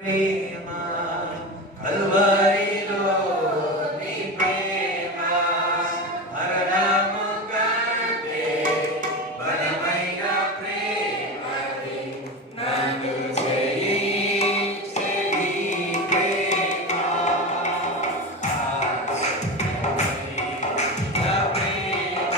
ప్రేమ కల్వరిలో నీ ప్రేమ మరణము కంటే బలమైన ప్రేమది నన్ను జయించే నీ ప్రేమ నా ప్రేమ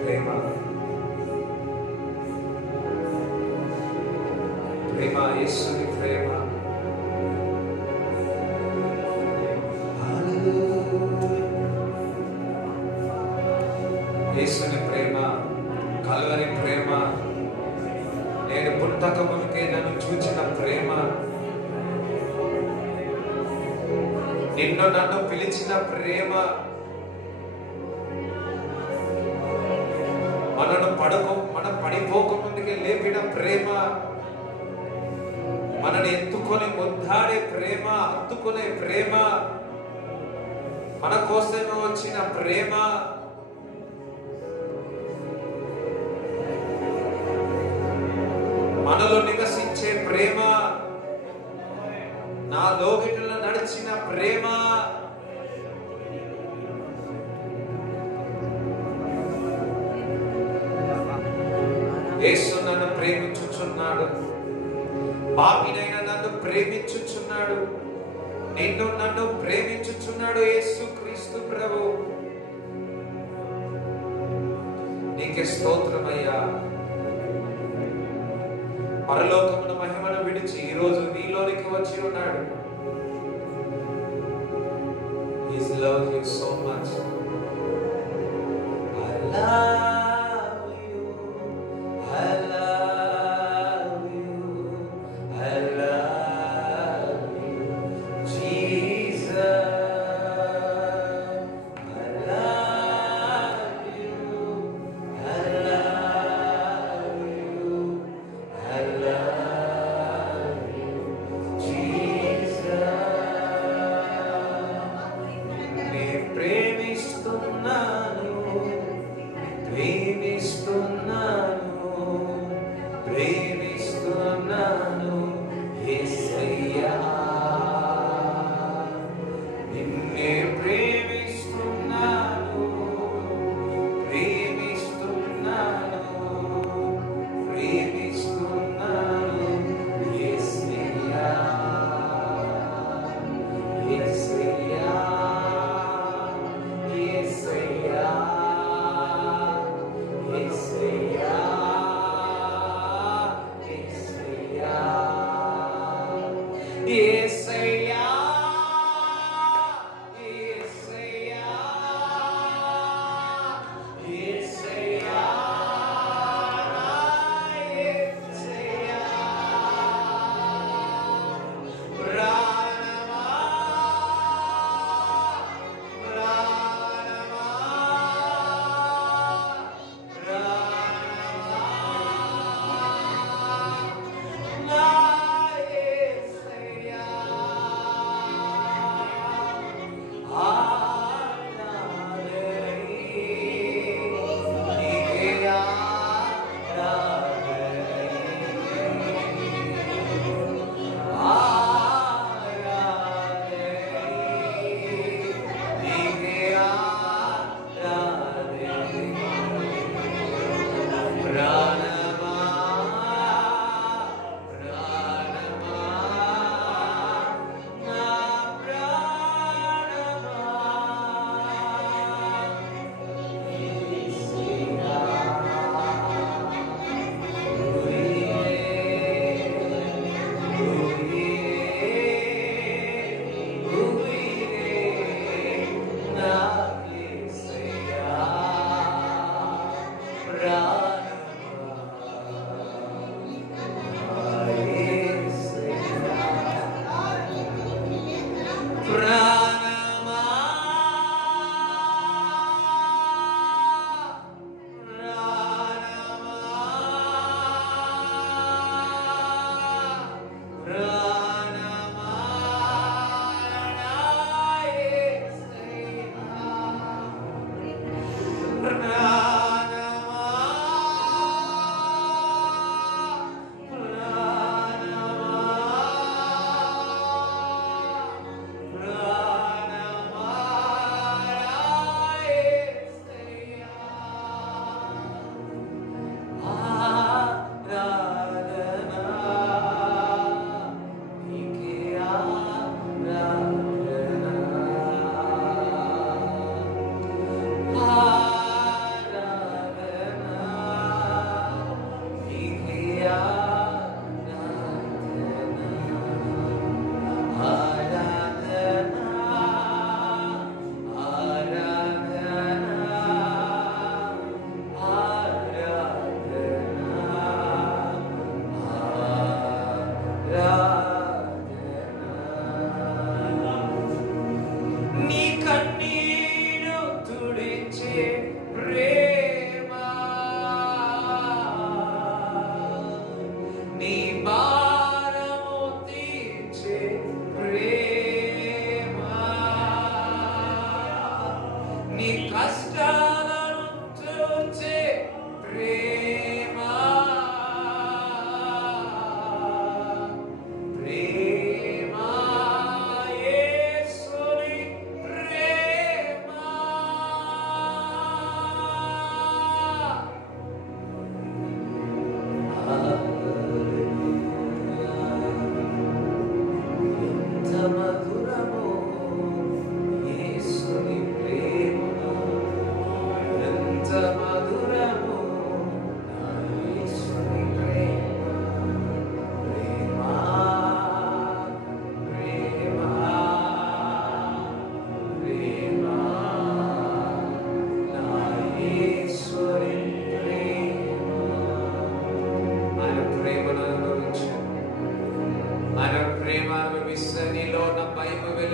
ప్రేమ ప్రేమ యేసుని ప్రేమ. యేసుని ప్రేమ, కల్వరి ప్రేమ, నేను పుట్టకమునికే నన్ను చూచిన ప్రేమ, నిన్ను నన్ను పిలిచిన ప్రేమ, మనం పడిపోకముందుకే లేపిన ప్రేమ, మనని ఎత్తుకొని ముద్దాడే ప్రేమ, హత్తుకునే ప్రేమ, మన కోసమే వచ్చిన ప్రేమ, మనలో నివసించే ప్రేమ, నా లోగిటిలో నడిచిన ప్రేమ, యేసు నన్ను ప్రేమించుచున్నాడు, పాపినైన నన్ను ప్రేమించుచున్నాడు, నిన్ను నన్ను ప్రేమించుచున్నాడు యేసు క్రీస్తు ప్రభు. నీకే స్తోత్రమయ్యా. పరలోకమున మహిమను విడిచి ఈరోజు నీలోనికి వచ్చి ఉన్నాడు. His love you so much. I love you. I love you. I love you, Jesus. I love you. I love you. I love you, Jesus. నీ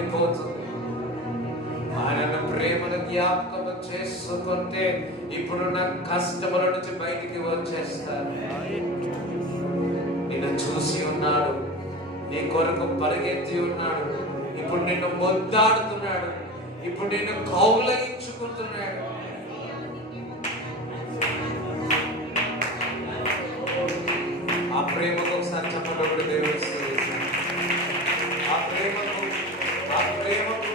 వెళ్ళిపోతుంది. ఆయన ప్రేమను జ్ఞాపకం చేసుకుంటే ఇప్పుడున్న కష్టముల నుంచి బయటికి వచ్చేస్తారు. నిన్ను చూసి ఉన్నాడు, నీ కొరకు పరిగెత్తి ఉన్నాడు, ఇప్పుడు నిన్ను ముద్దాడుతున్నాడు, ఇప్పుడు నిన్ను కౌగిలించుకుంటున్నాడు. ఆ ప్రేమకు ఒకసారి చెప్పండి కూడా దేవుడు. ఆ ప్రేమకు ఆ ప్రేమకు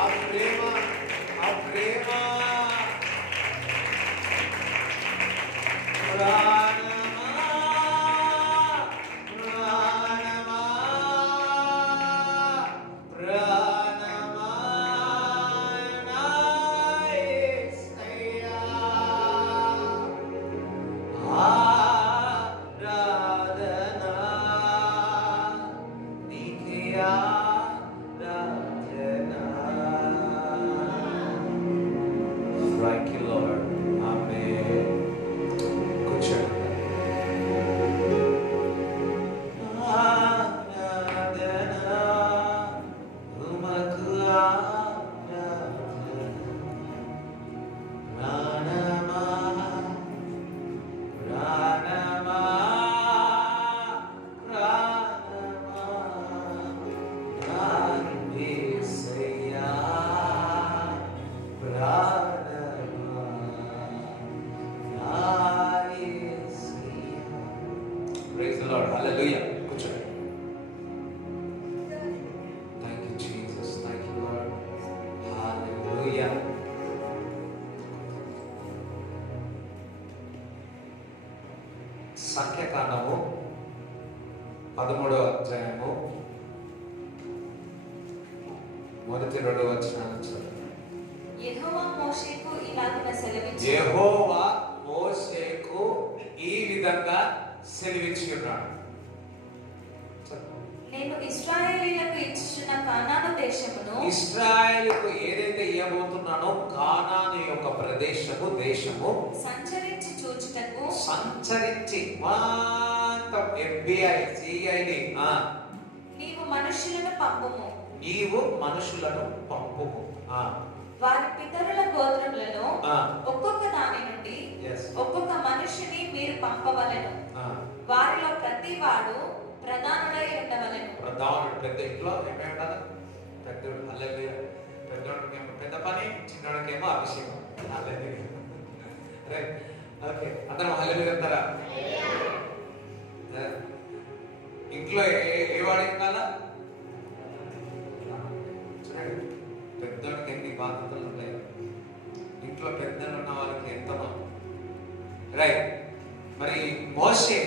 ఆ ప్రేమ ఆ ప్రేమ సంఖ్యాకాండము 13వ అధ్యాయము 1-2 వచనాలు చదువు. యెహోవా మోషేకు ఇలాగున సెలవిచ్చాడు. యెహోవా మోషేకు ఈ విధంగా సెలవిచ్చి ఉన్నాడు. నేను ఇశ్రాయేలీయులకు ఇచ్చిన కానాను దేశమును, ఇశ్రాయేలుకు ఏదైతే ఇవ్వబోతున్నానో కానాను యొక్క ప్రదేశము దేశము సంచరించి చూచుటకు, సంచరించి మొత్తం FBI CID నీవు మనుషులను పంపుము. నీవు మనుషులను పంపుము. వారి పితరుల గోత్రములలో ఒక్కొక్క దాని నుండి ఒక్కొక్క మనుషుని మీరు పంపవలెను. వారిలో ప్రతి వాడు ప్రధానుడై ఉండవలెను. ప్రధానుడు పెద్ద ఇంట్లో ఏమై ఉండాలి? పెద్దోడు. హల్లెలూయా. పెద్దోడికేమో పెద్ద పని, చిన్నోడికేమో అభిషేకం. హల్లెలూయా. రైట్. ఓకే, అందరం హల్లెలూయా చెప్తారా? ఇంట్లో ఏ వాడి ఉండాలా? చూడండి, పెద్దోడికి ఎన్ని బాధ్యతలు ఉంటాయి. ఇంట్లో పెద్దలు ఉన్న వాళ్ళకి ఎంతనో. రైట్. మరి మోషే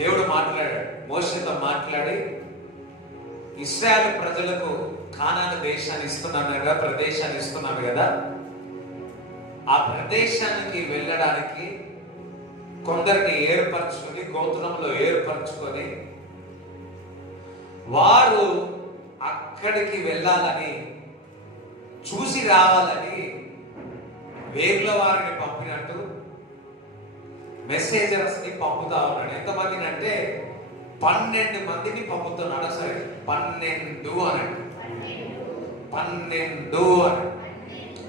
దేవుడు మాట్లాడాడు. మోషేతో మాట్లాడి ఇశ్రాయేలు ప్రజలకు కానాను దేశాన్ని ఇస్తున్నాను కదా, ప్రదేశాన్ని ఇస్తున్నాను కదా, ఆ ప్రదేశానికి వెళ్ళడానికి కొందరిని ఏర్పరచుకొని గోత్రంలో ఏర్పరచుకొని వారు అక్కడికి వెళ్ళాలని చూసి రావాలని వేర్ల వారిని పంపినట్టు మెసేజర్స్ ని పంపుతా ఉన్నాడు. ఎంతమందిని అంటే 12 మందిని పంపుతున్నాడు. సరే, 12 అనండి. 12 అనండి.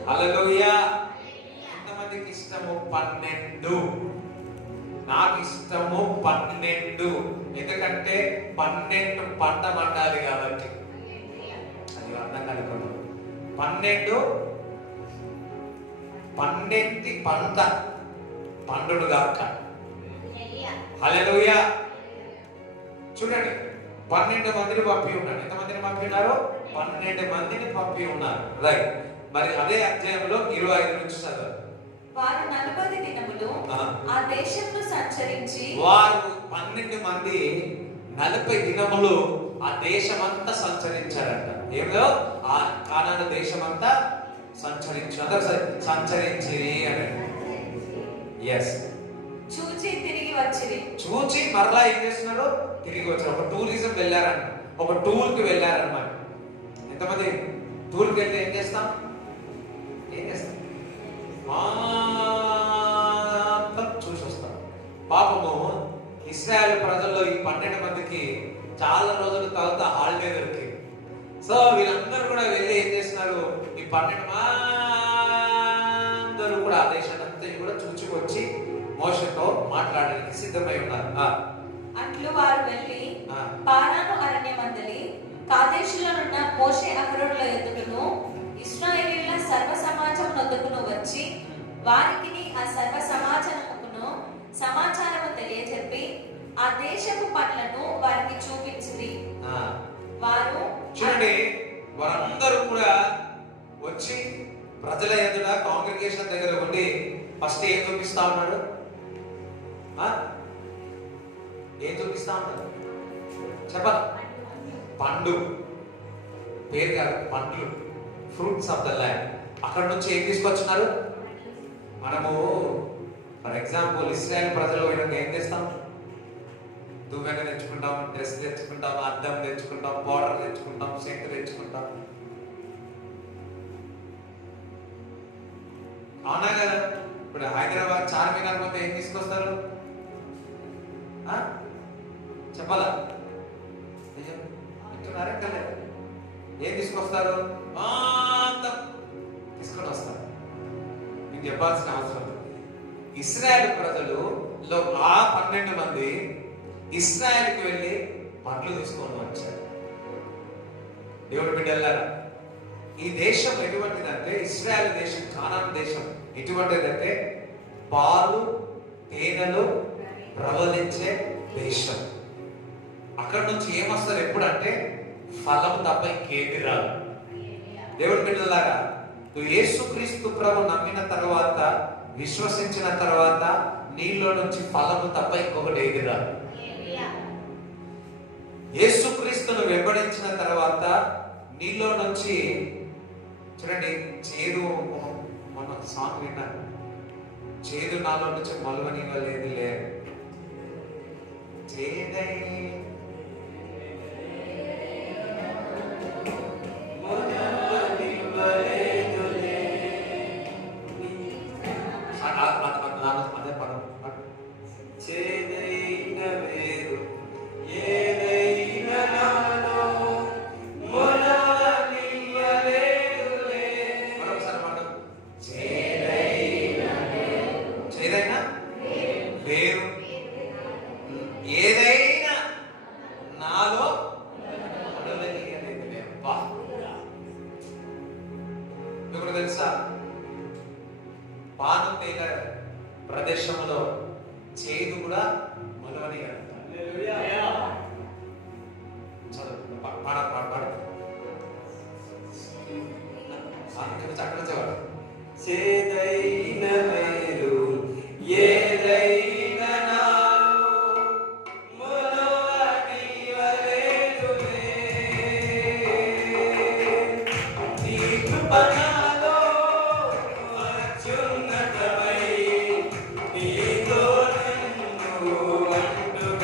హల్లెలూయా. ఎంతమందికి ఇష్టము 12? నాకు ఇష్టము 12. ఎందుకంటే 12 పంట పండాలి కాబట్టి. అది అర్థం కలుగుతుంది. 12 పంట పండుడు గాక. హల్లెలూయా. చూడండి, 12 మందిని పంపి ఉన్నాడు. ఎంతమందిని పంపి ఉన్నారు? 12 మందిని పంపి ఉన్నారు. రైట్. మరి అదే అధ్యాయంలో 25 నుంచి చదవండి. వారు 40 దినములు ఆ దేశంలో సంచరించి, వారు 12 మంది 40 దినములు ఆ దేశమంతా సంచరించారంట. ఏమో ఆ కానాను దేశమంతా సంచరించి, అందరూ సంచరించి అని. ఎస్. చూచి తిరిగి వచ్చిరి. చూచి మరలా ఏం చేస్తున్నారు? తిరిగి వచ్చారు. ఒక టూరిజం వెళ్ళారంట, ఒక టూర్ కి వెళ్ళారన్నమాట. ఎంతమంది టూర్కి వెళ్తే ఏం చేస్తాం? చూసి వస్తాం. పాపము ఇశ్రాయేలు ప్రజల్లో ఈ 12 మందికి చాలా రోజుల తర్వాత హాలిడే దొరికింది. సో వీళ్ళందరూ కూడా వెళ్ళి ఏం చేస్తున్నారు, ఈ 12 అందరూ కూడా ఆ దేశాన్ని అంతా కూడా చూచుకొచ్చి మోషేతో మాట్లాడడానికి సిద్ధమై ఉన్నారు. అట్లు వారు వెళ్ళి పారాను అరణ్యమందలి కాదేశులోనున్న మోషే అహరోనుల ఎదుటను ఇశ్రాయేలీయుల సర్వ సమాజం నొద్దకును వచ్చి వారికి ఆ సర్వ సమాచారము తెలియజెప్పి ఆ దేశపు పనులను వారికి చూపించింది. వారు చూడండి, వారందరూ కూడా వచ్చి ప్రజల ఎదుట కాంగ్రిగేషన్ దగ్గర ఉండి ఫస్ట్ ఏం చూపిస్తా ఉన్నాడు, ఏం చూపిస్తా ఉన్నాడు చెప్పాలి? పండు, పేరు కాదు, పండ్లు, ఫ్రూట్స్ ఆఫ్ ద ల్యాండ్. అక్కడ నుంచి ఏం తీసుకొచ్చున్నారు? మనము ఫర్ ఎగ్జాంపుల్ ఇస్రాయేల్ ప్రజలు పోయినాక ఏం చేస్తాం? దువ్వెన తెచ్చుకుంటాం, డ్రెస్ తెచ్చుకుంటాం, అద్దం తెచ్చుకుంటాం, పౌడర్ తెచ్చుకుంటాం, సెంట్ తెచ్చుకుంటాం. అవునా కదా? ఇప్పుడు హైదరాబాద్ చార్మినార్ పోతే ఏం తీసుకొస్తారు చెప్పాలా? వింటున్నారా? కదా, ఏం తీసుకొస్తారు? మొత్తం తీసుకొని వస్తారు. మీకు చెప్పాల్సిన అవసరం. ఇశ్రాయేల్ ప్రజలు ఆ 12 మంది ఇశ్రాయేల్కి వెళ్ళి పండ్లు తీసుకొని వచ్చారు. దేవుడి బిడ్డలారా, ఈ దేశం ఎటువంటిదంటే, ఇశ్రాయేల్ దేశం, కానాన్ దేశం ఎటువంటిదంటే పాలు తేనెలు ప్రవహించే దేశం. అక్కడ నుంచి ఏమొస్తారు ఎప్పుడంటే ఫలం తప్ప ఇంకేమి రాదు. దేవుడి బిడ్డలారా, నువ్వు యేసుక్రీస్తు ప్రభు నమ్మిన తర్వాత, విశ్వసించిన తర్వాత నీలో నుంచి ఫలము తప్ప ఇంకొకటి ఏది రాదు. యేసుక్రీస్తును వెంబడించిన తర్వాత నీలో నుంచి, చూడండి, చేదు, మన సాంగ్ విన్నాను, చేదు నాలో నుంచి మలువని లేదు లే, చేదై అదే పదం, చేదైన వేరు ఏదైనా నాలో మొలవనివ్వలేదులే. మరొకసారి పదం, చేదైన వేరు ఏదైనా నాలో మొలవనివ్వలేదులే. వా, మీకు తెలుసా, పాను తేల ప్రదేశంలో చేదు కూడా మొలవని చక్కవాడు. చేదైన వేరు ఏదైనా నాలో మొలవనివ్వలేదులే. నీ కృప నాలో అత్యున్నతమై నీతో నన్ను అంటుకొనుచున్నది.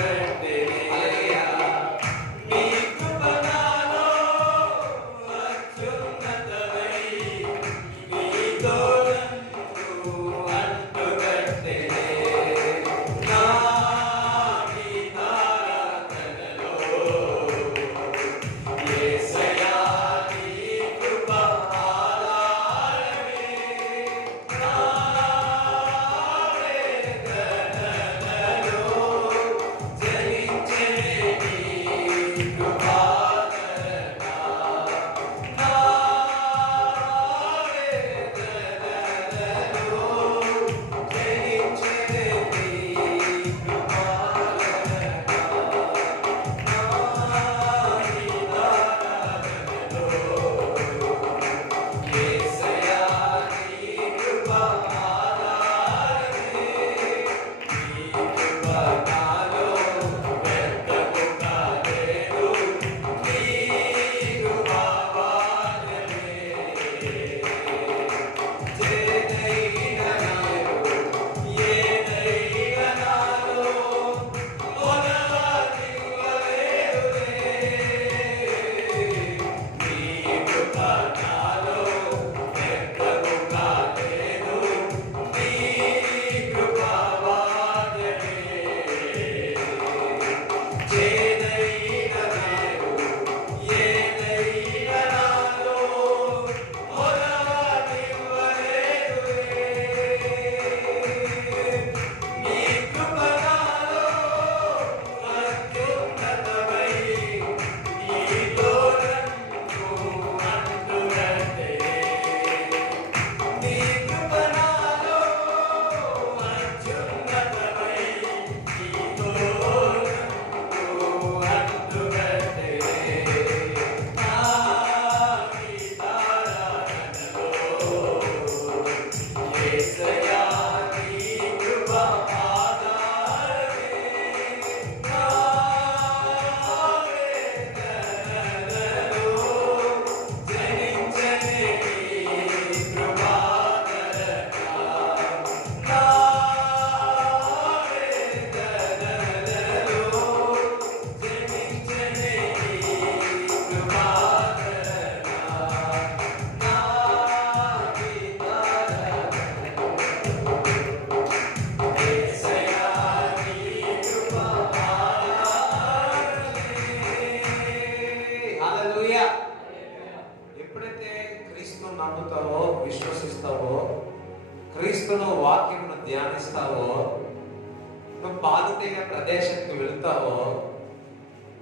పాలు తేనె ప్రదేశానికి వెళుతావో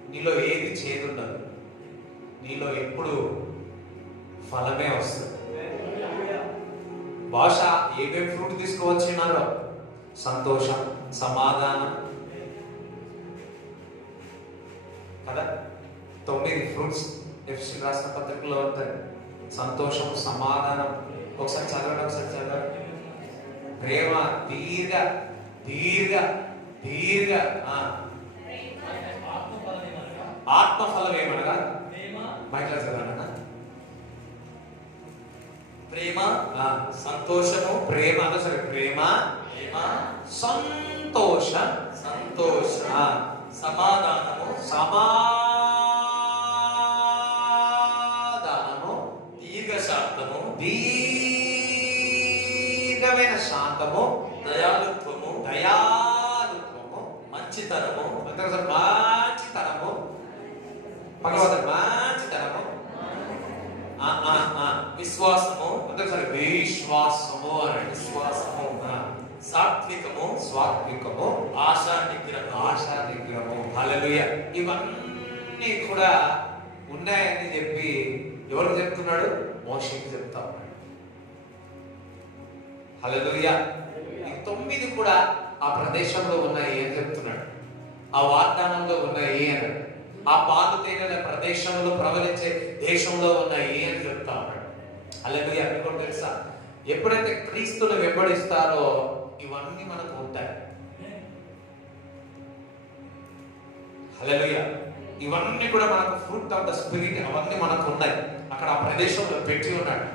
నీలో ఏది చేదుండదు, నీలో ఎప్పుడు ఫలమే వస్తుంది. భాష ఏమేమి ఫ్రూట్ తీసుకువచ్చినారో సంతోషం, సమాధానం కదా. 9 ఫ్రూట్స్ ఎఫ్ఎస్సీ రాసిన పత్రికలో ఉంటాయి. సంతోషం, సమాధానం. ఒకసారి చదవండి, ఒకసారి చదవండి. ప్రేమ, దీర్ఘ దీర్ఘ దీర్ఘ ఆత్మఫలం ఏమనగా బయట చదవనా? ప్రేమ, సంతోషము, ప్రేమ సరే, ప్రేమ, ప్రేమ, సంతోషం, సంతోష, సమాధానము, సమాధానము, దీర్ఘశాంతము, దీర్ఘమైన శాంతము, దయాళుత్వము, దయాళుత్వము, మంచితనము, మంచితనము, పగవద్దు మంచితనము, విశ్వాసము, ఒకసారి విశ్వాసము అనండి. విశ్వాసము, సాత్వికము, స్వాత్వికము, ఆశా నిగ్రహం, ఆశా నిగ్రహము. హల్లెలూయా. ఇవన్నీ కూడా ఉన్నాయని చెప్పి ఎవరు చెప్తున్నాడు? మోషేకి చెప్తా ఉన్నాడు. హల్లెలూయా. ఈ 9 కూడా ఆ ప్రదేశంలో ఉన్నాయి అని చెప్తున్నాడు, ఆ వాగ్దానంలో ఉన్నాయి అని, ఆ పాలు తేనెల ప్రదేశంలో ప్రవహించే దేశంలో ఉన్నాయి అని చెప్తా ఉన్నాడు. హల్లెలూయా. మీకు తెలుసా, ఎప్పుడైతే క్రీస్తుని వెంబడిస్తారో ఇవన్నీ మనకు ఉంటాయి. హల్లెలూయా. ఇవన్నీ కూడా మనకు ఫ్రూట్ ఆఫ్ ద స్పిరిట్, అవన్నీ మనకు ఉన్నాయి. అక్కడ ఆ ప్రదేశంలో పెట్టి ఉన్నాడు.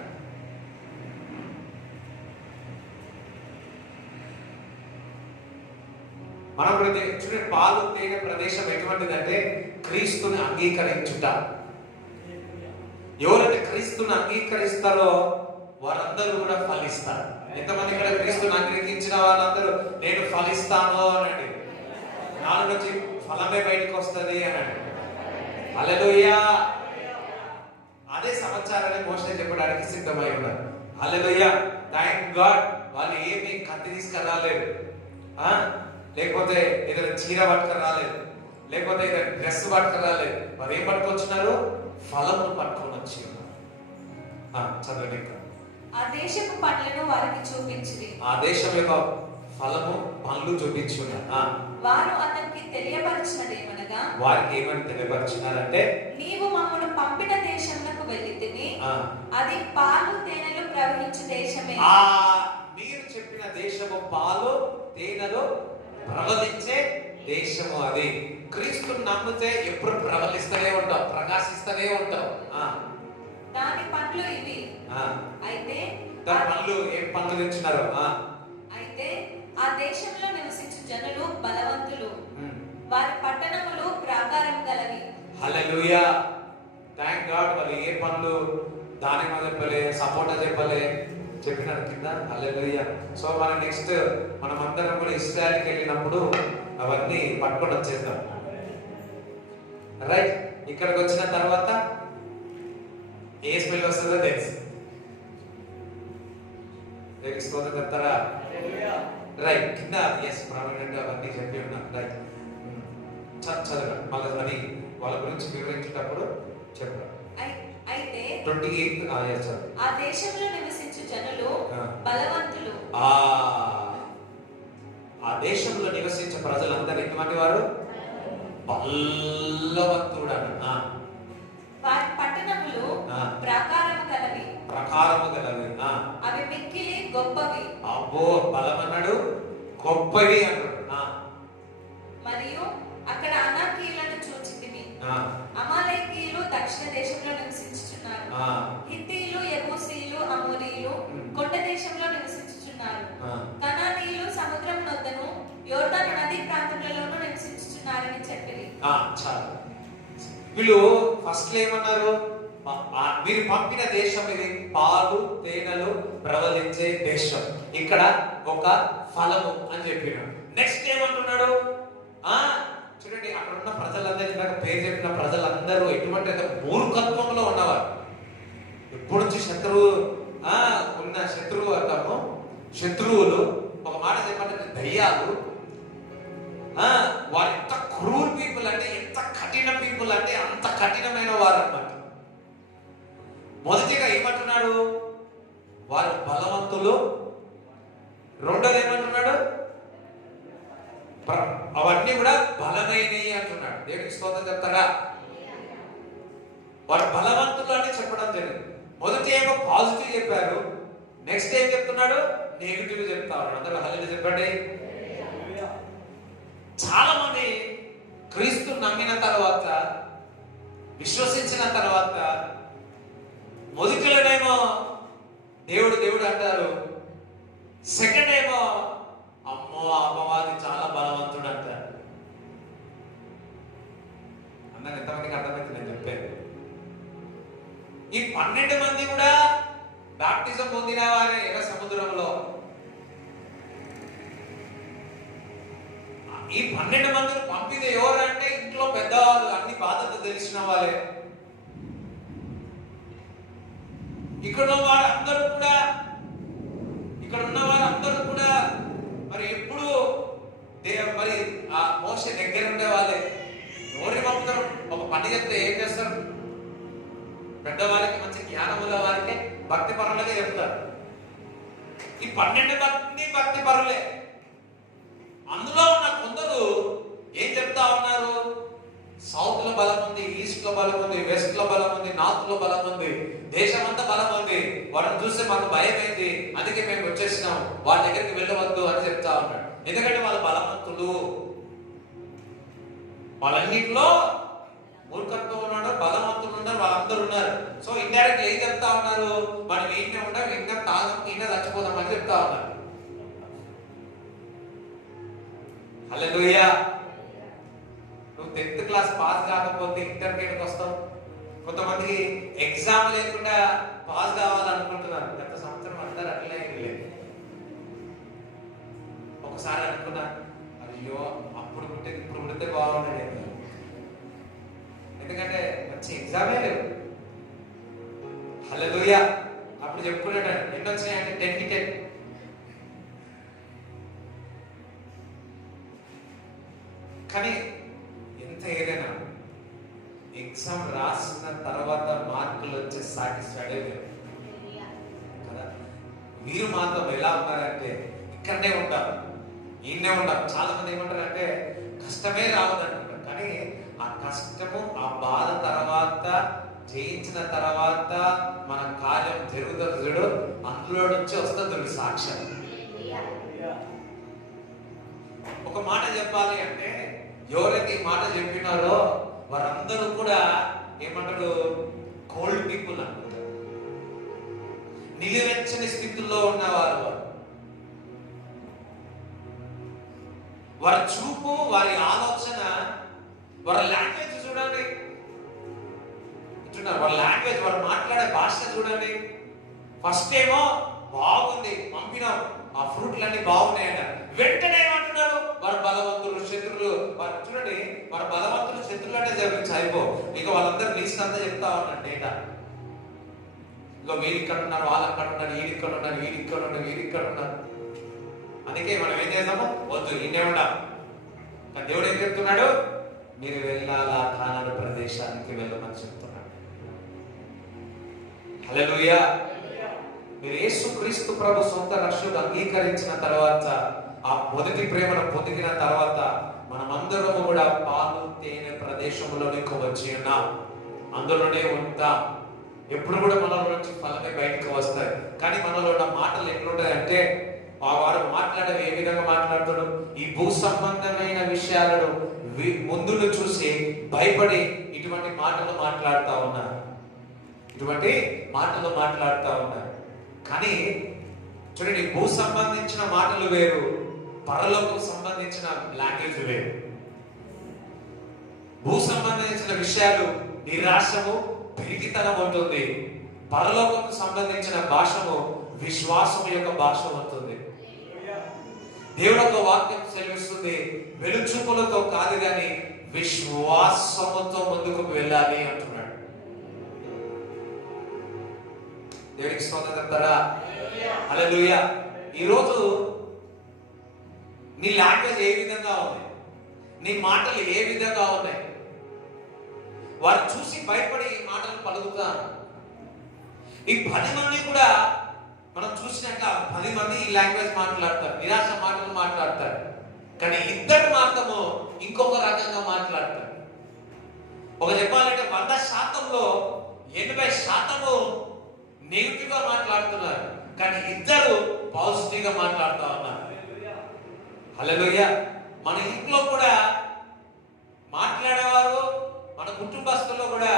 మనం చూడండి, పాలు తేనె ప్రదేశం ఎటువంటిదంటే క్రీస్తుని అంగీకరించుట. ఎవరైతే క్రీస్తుని అంగీకరిస్తారో వారందరూ కూడా ఫలిస్తారు. ఎంతమంది ఇక్కడ క్రీస్తుని అంగీకరించిన వాళ్ళందరూ నేను ఫలిస్తాను అనండి. నాలుగు నుంచి ఫలమే బయటకు వస్తుంది అనండి. హల్లెలూయా. అదే సమాచారాన్ని మోషే చెప్పడానికి సిద్ధమై ఉన్నారు. హల్లెలూయా. Thank God. వాళ్ళు ఏమి కత్తి తీసుకురాలేదు, లేకపోతే ఏదైనా చీర పట్టుకు రాలేదు, లేకపోతే ఏదైనా డ్రెస్ పట్టుకు రాలేదు. వారు ఏం పట్టుకొచ్చినారు? ఫలములు పట్టుకొని వచ్చి ఉన్నారు. చదవండి ఇంకా. ఆ దేశపు పండ్లను వారికి చూపించింది. ఆ దేశం యొక్క ఫలము పండ్లు చూపించి ఉన్నారు. వారు అతనికి తెలియపరిచినదేమనగా, వారికి ఏమని తెలియపరిచినారంటే, నీవు మమ్మల్ని పంపిన దేశంలోకి వెళ్ళితివి, ఆ అది పాలు తేనెలు ప్రవహించు దేశమే. మీరు చెప్పిన దేశము పాలు తేనెలు ప్రవహించే దేశము. అది క్రీస్తుని నమ్మితే ఎప్పుడు ప్రవహిస్తూనే ఉంటావు, ప్రకాశిస్తూనే ఉంటావు. దాని పండ్లు ఇవి. అయితే దాని పండ్లు ఏం పండ్లు తెచ్చినారు? అయితే ఆ దేశంలో నివసించు జనులు బలవంతులు, వారి పట్టణములు ప్రాకారం గలవి. హల్లెలూయా. Thank God. వాళ్ళు ఏ పండ్లు? దానిమ్మ చెప్పలే, సపోటా చెప్పలే, చెప్పినారు కింద. హల్లెలూయా. సో మన నెక్స్ట్ మనం అందరం కూడా ఇశ్రాయేలుకి వెళ్ళినప్పుడు అవన్నీ పట్టుకొని వచ్చేద్దాం. రైట్. ఇక్కడికి వచ్చిన తర్వాత ఏ స్మెల్ వస్తుందో తెలుసు. రేపు స్తోత్రం చెప్తారా? రైట్. కింద ఎస్ ప్రామినెంట్ అవన్నీ చెప్పి ఉన్నా. రైట్. చదవండి మళ్ళీ అని వాళ్ళ గురించి వివరించేటప్పుడు చెప్పారు. అయితే 28 ఆ దేశంలో నివసించు జనులు బలవంతులు. ఆ దేశంలో నివసించే ప్రజలందరూ ఎటువంటి వారు? బలవంతుడని. వారి పట్టణములు ప్రాకారము గలవి. ప్రకారము గలవి. అవి మిక్కిలి గొప్పవి. అబ్బో, బలం అన్నాడు, గొప్పవి అన్నాడు. మరియు అక్కడ అనాకీయులను చూచితివి. అమాలేకీయులు దక్షిణ దేశంలో నివసించుచున్నారు. హిత్తీయులు, యెబూసీయులు, అమోరీయులు కొండ దేశంలో నివసించుచున్నారు. కనానీయులు సముద్రం నొద్దను యోర్దాను నదీ ప్రాంతములలోనూ నివసించుచున్నారని చెప్పిరి. చాలు. వీళ్ళు ఫస్ట్ ఏమన్నారు? మీరు పంపిన దేశం ఇది పాలు తేనెలు ప్రవహించే దేశం, ఇక్కడ ఒక ఫలము అని చెప్పినాడు. నెక్స్ట్ ఏమంటున్నాడు? చూడండి, అక్కడ ఉన్న ప్రజలందరూ, ఇందాక పేరు చెప్పిన ప్రజలందరూ ఎటువంటి మూర్ఖత్వంలో ఉన్నవారు. ఎప్పుడు నుంచి శత్రువు ఉన్న శత్రువు అంటాము, శత్రువులు, ఒక మాట చెప్పాలంటే దయ్యాలు. వారు ఎంత క్రూర్ పీపుల్ అంటే, ఎంత కఠిన పీపుల్ అంటే అంత కఠినమైన వారు అన్నమాట. మొదటిగా ఏమంటున్నాడు? వారు బలవంతులు. రెండోది ఏమంటున్నాడు? అవన్నీ కూడా బలమైనవి అంటున్నాడు. దేవుడికి స్తోత్రం చెప్తారా? వారు బలవంతులు అని చెప్పడం జరిగింది. మొదటి ఏమో పాజిటివ్ చెప్పారు, నెక్స్ట్ ఏం చెప్తున్నాడు? నెగిటివ్ చెప్తా ఉన్నాడు. అందరూ హల్లెలూయా చెప్పండి. చాలా మంది క్రీస్తు నమ్మిన తర్వాత, విశ్వసించిన తర్వాత మొదటిలోనేమో దేవుడు దేవుడు అంటారు, సెకండ్ ఏమో అమ్మో అమ్మవాది చాలా బలవంతుడు అంటారు. అందరికి ఎంతమందికి అర్థమైంది నేను చెప్పాను? ఈ 12 మంది కూడా బాప్టిజం పొందిన వారే ఎర్ర సముద్రంలో. ఈ 12 మందిని పంపితే ఎవరంటే ఇంట్లో పెద్దవాళ్ళు, అన్ని బాధలు తెలిసిన వాళ్ళే. ఇక్కడ ఉన్న వారందరూ కూడా మరి ఎప్పుడు మరి ఆ మోసే దగ్గర ఉండే వాళ్ళే. ఎవరిని పంపుతారు? ఒక పని చెప్తే ఏం చేస్తారు? పెద్దవారికి, మంచి జ్ఞానముల వారికి, భక్తి పరులకే చెప్తారు. ఈ 12 మంది భక్తి పరులే. అందులో ఉన్న కొందరు ఏం చెప్తా ఉన్నారు? సౌత్ లో బలం ఉంది, ఈస్ట్ లో బలం ఉంది, వెస్ట్ లో బలం ఉంది, నార్త్ లో బలం ఉంది, దేశం అంతా బలం ఉంది. వాటిని చూస్తే మాకు భయం అయింది, అందుకే మేము వచ్చేసినాం, వాళ్ళ దగ్గరికి వెళ్ళవద్దు అని చెప్తా ఉన్నాడు. ఎందుకంటే వాళ్ళు బలవంతులు. వాళ్ళన్నింటిలో మూర్ఖత్వం ఉన్నాడు, బలవంతులు ఉన్నారు, వాళ్ళందరూ ఉన్నారు. సో ఇండైరెక్ట్ ఏం చెప్తా ఉన్నారు? మనం ఈయన ఉంటాం, ఇంకా తాగం, ఈయన చచ్చిపోదాం అని చెప్తా ఉన్నారు. హల్లెలూయా. నువ్వు 10th క్లాస్ పాస్ కాకపోతే ఇంటర్మీడియట్కి వస్తావు. కొంతమందికి ఎగ్జామ్ లేకుండా పాస్ కావాలనుకుంటున్నారు. గత సంవత్సరం అందరూ అట్లే లేదు. ఒకసారి అనుకున్నా, అయ్యో అప్పుడు పుట్టే ఇప్పుడు పుడితే బాగుండేది. ఎందుకంటే మంచి ఎగ్జామే లేవు. హల్లెలూయా. అప్పుడు చెప్పుకునేట ఎన్ని వచ్చినాయంటే 10కి 10. కానీ ఎంత ఏదైనా ఎగ్జామ్ రాసిన తర్వాత మార్కులు వచ్చే సాటిస్ఫైడ్ కదా. మీరు మాత్రం ఎలా ఉన్నారంటే ఇక్కడనే ఉంటారు, ఈయనే ఉంటారు. చాలా మంది ఏమంటారంటే కష్టమే రావద్దంటారు. కానీ ఆ కష్టము, ఆ బాధ తర్వాత జయించిన తర్వాత మన కార్యం జరుగుతుంది చూడు, అందులో నుంచి వస్తుంది సాక్ష్యం. ఒక మాట చెప్పాలి అంటే, ఎవరైతే ఈ మాట చెప్పినారో వారందరూ కూడా ఏమంటారు? కోల్డ్ పీపుల్ అంటారు. నిలువెచ్చని స్థితిలో ఉన్నవారు. వారి చూపు, వారి ఆలోచన, వారి లాంగ్వేజ్ చూడండి. వారి లాంగ్వేజ్, వారు మాట్లాడే భాష చూడండి. ఫస్ట్ ఏమో బాగుంది, పంపినాం, ఆ ఫ్రూట్లన్నీ బాగున్నాయట. వెంటనే ఏమంటున్నారు? వారు బలవంతులు, శత్రులు. వారు చూడండి, వారు బలవంతులు, శత్రులు అంటే జరిగించి అయిపో. ఇక వాళ్ళందరూ లిస్ట్ అంతా చెప్తా ఉన్నాడు డేటా. ఇక వీరు ఇక్కడ ఉన్నారు, వాళ్ళు అక్కడ ఉన్నారు, వీరు ఇక్కడ ఉన్నారు, వీరు ఇక్కడ ఉన్నారు, వీరు ఇక్కడ ఉన్నారు. అందుకే మనం ఏం చేద్దాము? వద్దు, ఈయనే ఉండాలి. కానీ దేవుడు ఏం చెప్తున్నాడు? మీరు వెళ్ళాలా కానాను ప్రదేశానికి వెళ్ళమని చెప్తున్నాడు. హల్లెలూయా. మీరు యేసుక్రీస్తు ప్రభు సొంత రక్షకుడు అంగీకరించిన తర్వాత, ఆ మొదటి ప్రేమను పొందిన తర్వాత, మనమందరము కూడా పాలు తేనె ప్రదేశంలోనికి వచ్చి ఉన్నాం. అందులోనే ఉంటాం. ఎప్పుడు కూడా మనలో నుంచి ఫలమే బయటకు వస్తాయి. కానీ మనలో ఉన్న మాటలు ఎట్లుంటాయంటే, వారు మాట్లాడేవి ఏ విధంగా మాట్లాడుతాడు? ఈ భూ సంబంధమైన విషయాలను ముందును చూసి భయపడి ఇటువంటి మాటలు మాట్లాడుతూ ఉన్నారు. కానీ చూడండి, భూ సంబంధించిన మాటలు వేరు, పరలోకం సంబంధించిన లాంగ్వేజ్ వేరు. భూ సంబంధించిన విషయాలు నిరాశము, పిరికితనం ఉంటుంది. పరలోకకు సంబంధించిన భాషము విశ్వాసము యొక్క భాష ఉంటుంది. దేవుడు ఒక వాక్యం సెలవిస్తుంది, వెలుచూపులతో కాదు కానీ విశ్వాసముతో ముందుకు వెళ్ళాలి అంటున్నాడు. దేవుడికి స్తోత్రం చెప్తారా? హల్లెలూయా. ఈరోజు నీ లాంగ్వేజ్ ఏ విధంగా ఉంది? నీ మాటలు ఏ విధంగా ఉన్నాయి? వారు చూసి భయపడి ఈ మాటలు పలుకుతారు. ఈ 10 మంది కూడా మనం చూసినాక 10 మంది ఈ లాంగ్వేజ్ మాట్లాడతారు, నిరాశ మాటలు మాట్లాడతారు. కానీ ఇద్దరు మాత్రము ఇంకొక రకంగా మాట్లాడతారు. ఒక చెప్పాలంటే 100%లో 80% నెగిటివ్ గా మాట్లాడుతున్నారు, కానీ ఇద్దరు పాజిటివ్ గా మాట్లాడుతూ ఉన్నారు. హల్లెలూయా. మన ఇంట్లో కూడా మాట్లాడేవారు, మన కుటుంబస్తుల్లో కూడా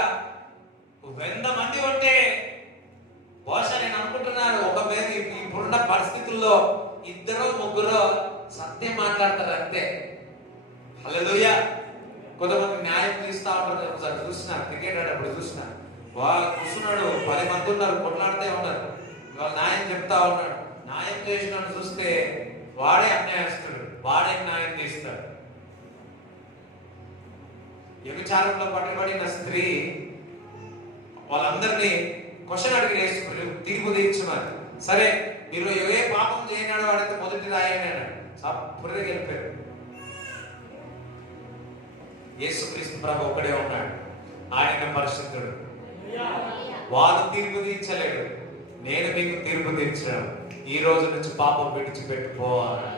100 మంది ఉంటే బహుశా నేను అనుకుంటున్నాను ఒక మీద ఇప్పుడున్న పరిస్థితుల్లో 2-3 సత్యం మాట్లాడతారు అంతే. హల్లెలూయా. కొంతమంది న్యాయం తీస్తా ఉంటారు. ఒకసారి చూసిన క్రికెట్ ఆడేటప్పుడు చూసిన వాళ్ళు కూర్చున్నాడు, 10 మంది ఉన్నారు, కొట్లాడుతూ ఉన్నారు. వాళ్ళు న్యాయం చెప్తా ఉన్నాడు. న్యాయం చేసినాడు చూస్తే వాడే అన్యాయస్తుడు, వాడే న్యాయం చేస్తాడు. వ్యభిచారంలో పట్టుబడిన స్త్రీ వాళ్ళందరినీ క్వశ్చన్ అడిగి వేసుకుని తీర్పు తీర్చున్నారు. సరే మీరు ఏ పాపం చేయనాడు వాడైతే మొదటి రాయని అన్నాడు. పుర్రెకి వెళ్ళిపోయారు. యేసుక్రీస్తు ప్రభు ఒకడే ఉన్నాడు, ఆయన పరిశుద్ధుడు. వారు తీర్పు తీర్చలేడు, నేను మీకు తీర్పు తీర్చాను. ఈ రోజు నుంచి పాపం విడిచిపెట్టుకోవాలి.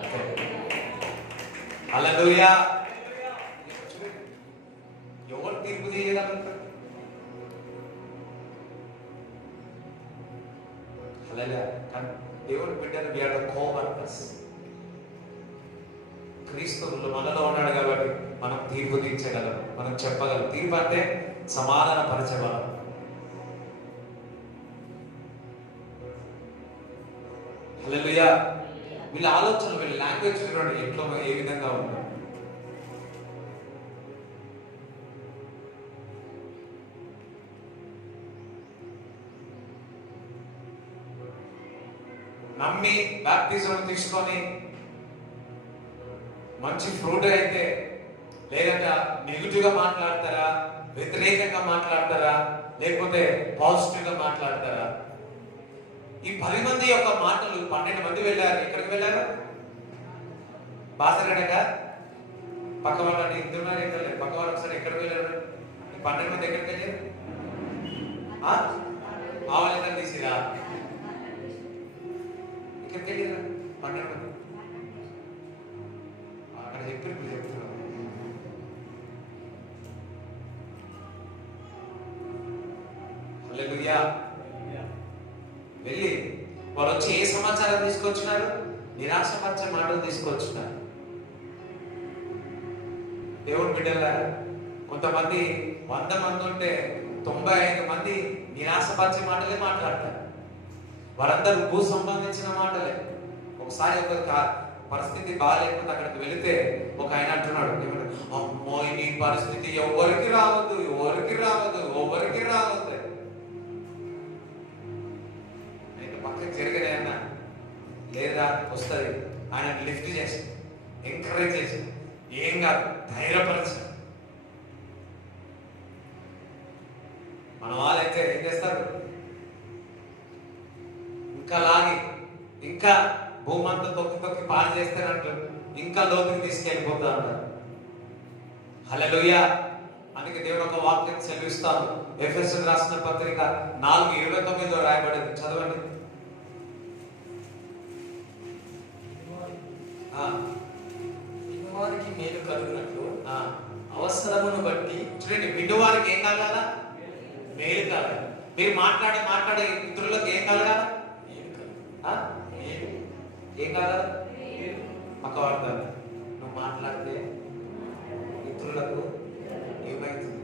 హల్లెలూయా. ఎవరు తీర్పు తీయగలుగుతారు? హల్లెలూయా. కానీ దేవుని బిడ్డలు we are the co-workers. క్రీస్తువులు మనలో ఉన్నాడు కాబట్టి మనం తీర్పు తీర్చగలం, మనం చెప్పగలం. తీర్పు అంటే సమాధాన పరచగలం. హల్లెలూయా. వీళ్ళ ఆలోచన, వీళ్ళ లాంగ్వేజ్ చూడండి ఎట్లా ఏ విధంగా ఉందో. నమ్మి బాప్టిజం తీసుకొని మంచి ఫ్రూట్ అయితే, లేదంటే నెగిటివ్ గా మాట్లాడతారా, వ్యతిరేకంగా మాట్లాడతారా, లేకపోతే పాజిటివ్ గా మాట్లాడతారా? ఈ 10 మంది యొక్క మాటలు 12 మంది వెళ్ళారు. ఎక్కడికి వెళ్ళారు? బాసరడక పక్క వాళ్ళని ఇద్దరున్నారు, ఎక్కడ లేరు. పక్క వాళ్ళు ఒకసారి ఎక్కడికి వెళ్ళారు? ఈ 12 మంది ఎక్కడికి వెళ్ళారు? ఆవలిందా తీసిరా? ఎక్కడికి వెళ్ళారు 12 మంది? అక్కడ చెప్పి చెప్తున్నారు. హల్లెలూయా. వెళ్ళి వాళ్ళు వచ్చి ఏ సమాచారం తీసుకొచ్చినారు? నిరాశపరిచే మాటలు తీసుకొచ్చినారు. దేవుని బిడ్డలారా, కొంతమంది 100 మంది ఉంటే 95 మంది నిరాశపరిచే మాటలే మాట్లాడతారు. వారందరూ భూ సంబంధించిన మాటలే. ఒకసారి ఒక పరిస్థితి బాగాలేకపోతే అక్కడికి వెళితే ఒక ఆయన అంటున్నాడు, అమ్మో ఈ పరిస్థితి ఎవరికి రావద్దు, ఎవరికి రావద్దు, ఎవరికి రావద్దు. నేను పక్కకి జరిగిన అన్నా లేదా వస్తుంది. ఆయన లిఫ్ట్ చేసి ఎంకరేజ్ చేసి ఏం కాదు ధైర్యపరచు. మన వాళ్ళైతే ఏం చేస్తారు? ఇంకా లాగి ఇంకా భూమంతా తొక్కి తొక్కి పాలు చేస్తారంటూ ఇంకా లోతుకి తీసుకెళ్ళిపోతా ఉంటారు. హల్లెలూయా. అందుకే దేవుడు ఒక వాక్యం సెలవిస్తాను. ఎఫెసీయులకు రాసిన పత్రిక 4:29 రాయబడింది, చదవండి. వినువారికి మేలు కలుగునట్లు అవసరమును బట్టి. చూడండి, వినువారికి ఏం కలగాల? మేలు కలగాలి. మీరు మాట్లాడే ఇతరులకు ఏం కలగాల? ఏం కాదా? పక్క వాడతారు. నువ్వు మాట్లాడితే ఇతరులకు ఏమైతుంది?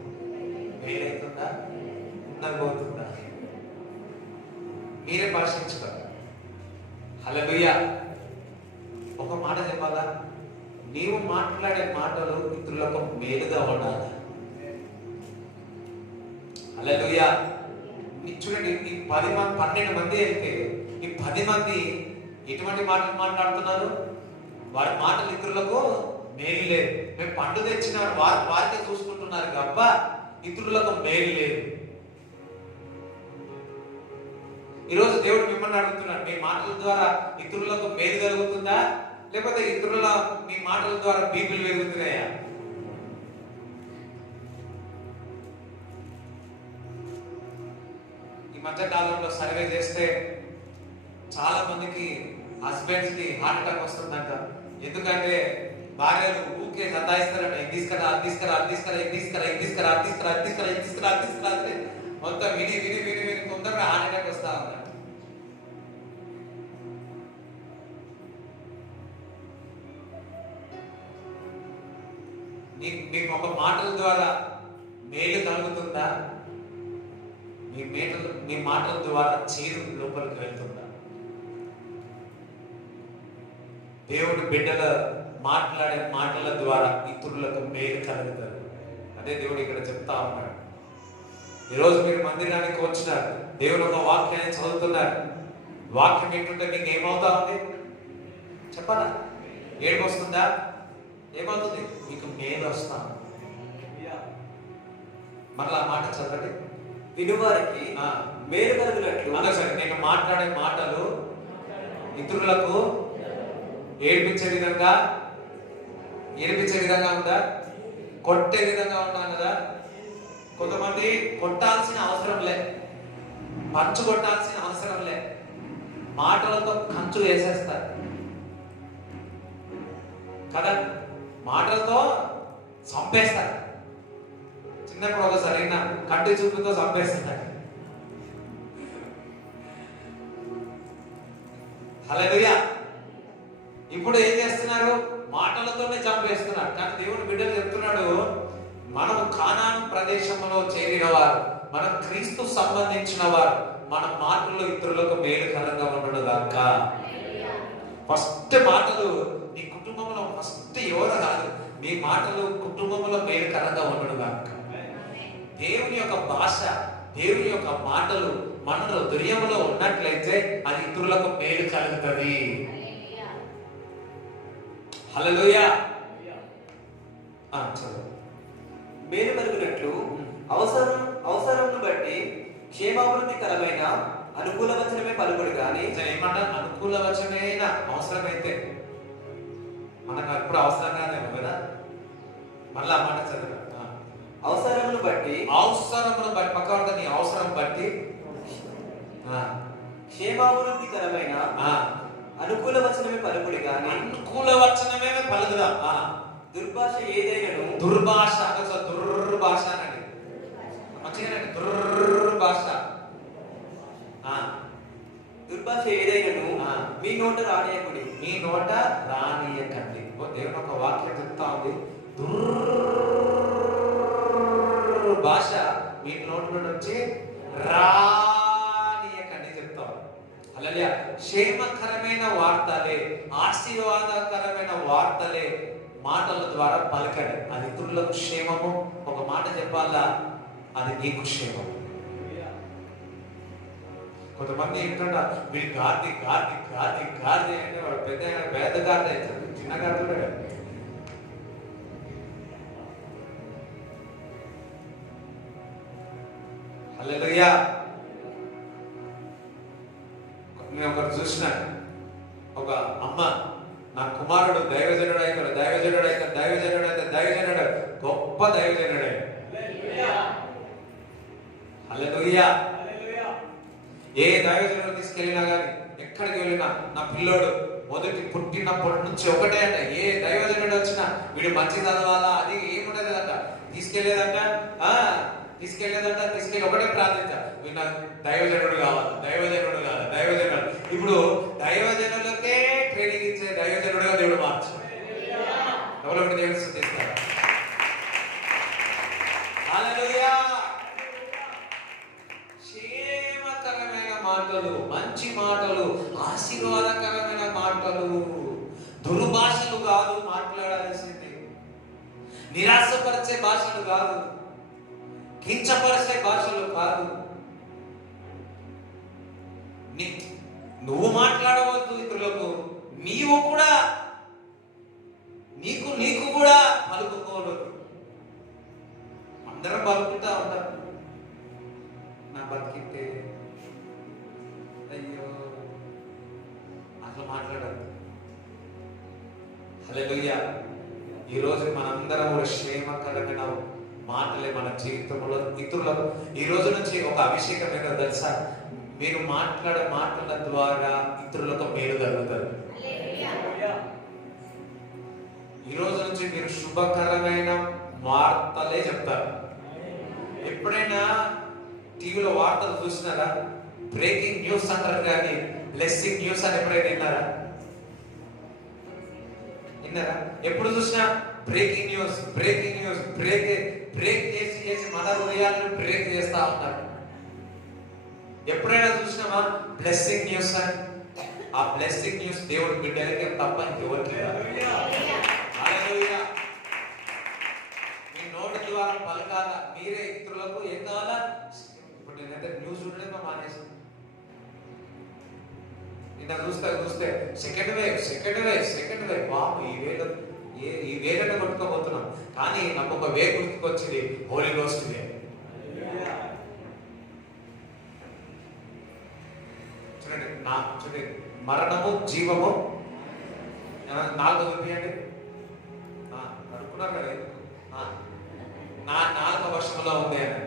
మేలైతుందా, ఉన్నది పోతుందా? మీరే పరిశీలించుకోండి. హల్లెలూయా. ఒక మాట చెప్పాలా? నీవు మాట్లాడే మాటలు ఇతరులకు మేలుగా ఉండాలి. హల్లెలూయా. చూడండి, ఈ 12 మంది అయితే ఈ 10 మంది ఎటువంటి మాటలు మాట్లాడుతున్నారు? వారి మాటలు ఇతరులకు మేలు లేదు. మేము పండు తెచ్చినారు, వారికే చూసుకుంటున్నారు తప్ప ఇతరులకు మేలు లేదు. ఈరోజు దేవుడు మిమ్మల్ని అడుగుతున్నాడు, మీ మాటల ద్వారా ఇతరులకు మేలు కలుగుతుందా, లేకపోతే మీ మాటల ద్వారా బీపులు పెరుగుతున్నాయా? ఈ మధ్య కాలంలో సర్వే చేస్తే చాలా మందికి హస్బెండ్స్ కి హార్ట్ అటాక్ వస్తుందంట. ఎందుకంటే భార్యలు ఊకే సతాయిస్తారంట. ఇది తీసుకురా, అది తీసుకురా, అది తీసుకురా, ఇది తీసుకురా, ఇది తీసుకురా, అది తీసుకురా, అది తీసుకురా, ఇది తీసుకురా, అది తీసుకురా అంటే మొత్తం విని విని విని విని తొందరగా హార్ట్ అటాక్ వస్తా ఉందంట. మీకు ఒక మాటల ద్వారా మేలు కలుగుతుందా? మీ మాటల ద్వారా చేరు లోపలికి వెళ్తుందా? దేవుడి బిడ్డల మాట్లాడే మాటల ద్వారా ఇతరులకు మేలు కలుగుతారు. అదే దేవుడు ఇక్కడ చెప్తా ఉన్నాడు. ఈరోజు మీరు మందిరానికి వచ్చినారు, దేవుడు ఒక వాక్యాన్ని చదువుతున్నారు. వాక్యం ఏంటంటే మీకు ఏమవుతా ఉంది చెప్పాలా? ఏడుపు వస్తుందా? ఏమవుతుంది? మీకు మేలు వస్తాను. మరలా ఆ మాట చదవండి. వినువారికి మేలు కలుగునట్లు. అదే సరే, నేను మాట్లాడే మాటలు ఇతరులకు ఏడిపించే విధంగా ఉందా? కొట్టే విధంగా ఉన్నాను కదా? కొంతమంది కొట్టాల్సిన అవసరం లే, పంచు కొట్టాల్సిన అవసరం లే, మాటలతో కంచు వేసేస్తారు కదా? మాటలతో చంపేస్తారు. చిన్నప్పుడు ఒకసారి కంటి చూపుతో చంపేస్తున్నారు. హల్లెలూయా. ఇప్పుడు ఏం చేస్తున్నారు? మాటలతోనే చంపేస్తున్నారు. కానీ దేవుని బిడ్డలు చెప్తున్నాడు, మనము కానాను ప్రదేశంలో చేరిన వారు, మనం క్రీస్తు సంబంధించిన వారు, మన మాటలు ఇతరులకు మేలుకరంగా ఉండడం దాకా. ఫస్ట్ మాటలు నీ కుటుంబంలో ఫస్ట్ ఎవరు కాదు, మీ మాటలు కుటుంబంలో మేలుకరంగా ఉండడం దాకా. దేవుని యొక్క భాష, దేవుని యొక్క మాటలు మన హృదయంలో ఉన్నట్లయితే అది ఇతరులకు మేలు కలుగుతుంది. హల్లెలూయా. మేలు కలుగునట్లు అవసరమును బట్టి క్షేమాభివృద్ధికరమైన అనుకూల వచనమే పలుకుడు. కానీ ఏమంట? అనుకూల వచనమైన అవసరమైతే మనకు అప్పుడు అవసరంగానే కదా. మళ్ళీ ఆ మాట చదువు. అవసరమును బట్టి పక్క నీ అవసరం బట్టి క్షేమాభివృద్ధికరమైన అనుకూల వచనమే పలుకుడు. కానీ అనుకూల వచనమే పలుకుదా. దుర్భాష ఏదైనను దుర్భాష దుర్భాష అనండి మంచిగానండి. దుర్భాష దుర్భాష ఏదైనను మీ నోట రానియకుడి. మీ నోట రానియకండి. దేవుని ఒక వాక్యం చెప్తా ఉంది, భాష మీ నోట్లో నుంచి రానియకండి చెప్తాం. అలాగే క్షేమకరమైన వార్తలే, ఆశీర్వాదకరమైన వార్తలే మాటల ద్వారా పలకండి. అది ఇతరులకు క్షేమము. ఒక మాట చెప్పాలా, అది నీకు క్షేమం. కొంతమంది ఏంటంటే వీడు గార్ది గార్ది గార్ది గార్ది అంటే వాడు పెద్ద గార్ది అవుతుంది, చిన్న గార్దుడే కదా. హల్లెలూయా. నేను ఒకరు చూసిన ఒక అమ్మ, నా కుమారుడు దైవజనుడు అయితాడు, దైవజనుడు అయితాడు, దైవజనుడు అయితాడు, దైవజనుడు, గొప్ప దైవజనుడే. హల్లెలూయా. ఏ దైవజనుడు తీసుకెళ్ళినా కానీ, ఎక్కడికి వెళ్ళినా నా పిల్లోడు మొదటి పుట్టినప్పటి నుంచి ఒకటే అంట. ఏ దైవజనుడు వచ్చినా వీడు మంచి చదవాలా అది ఏముండదు అంట. తీసుకెళ్లేదంట తీసుకెళ్ళి ఒకటే ప్రార్థించ, వీడు నాకు దైవజనుడు కావాలి, దైవజనుడు కావాలి, దైవజనుడు. ఇప్పుడు దైవజనులకే ట్రైనింగ్ ఇచ్చే దైవజనుడుగా దేవుడు మార్చు. ఎవరో ఒకటి దేవుడు స్తుతిస్తారు. హల్లెలూయా. క్షేమకరమైన మాటలు, మంచి మాటలు, ఆశీర్వాదకరమైన మాటలు, దుర్భాషలు కాదు మాట్లాడాల్సింది. నిరాశపరిచే భాషలు కాదు, కించపరిచే భాషలు కాదు. నువ్వు మాట్లాడవద్దు ఇతరులకు, నీవు కూడా నీకు కూడా పలుకుకోవద్దు. అందరం పలుకుతా ఉంటారు, నా బతికితే అయ్యో అట్లా మాట్లాడద్దు. హల్లెలూయా. ఈరోజు మనందరం క్షేమకరమైన మాటలే మన జీవితంలో ఇతరులకు ఈ రోజు నుంచి ఒక అభిషేకం ఏదో తెలుసా, మీరు మాట్లాడే మాటల ద్వారా ఇతరులకు మేలు జరుగుతుంది. ఈ రోజు నుంచి మీరు శుభకరమైన వార్తలే చెప్తారు. ఎప్పుడైనా టీవీలో వార్తలు చూసినారా? బ్రేకింగ్ న్యూస్ అంటారు కానీ బ్లెస్సింగ్ న్యూస్ అని ఎప్పుడైనా విన్నారా? విన్నారా? ఎప్పుడు చూసినా breaking news breaking news break చేసి మన హృదయాలను బ్రేక్ చేస్తా ఉన్నారు. ఎప్పుడైనా చూసినామా బ్లెస్సింగ్ న్యూస్ అని? ఆ బ్లెస్సింగ్ న్యూస్ దేవుడి బిడ్డలకే తప్ప ఇంకెవరికి రాదు. హల్లెలూయా. మీ నోటి ద్వారా పలకాల, మీరే ఇతరులకు ఏం కావాలా? ఇప్పుడు నేనైతే న్యూస్ చూడడం మానేసి నిన్న చూస్తే సెకండ్ వేవ్ బాబు ఈ వేలను కొట్టుకోబోతున్నాం. కానీ నాకు ఒక వే గుర్తుకొచ్చింది, హోలీ గోస్ట్ వే. చూడండి మరణము జీవము నాలుగు చూపియండి. అనుకున్నారు కదా, నా నాలుక వశంలో ఉంది అని.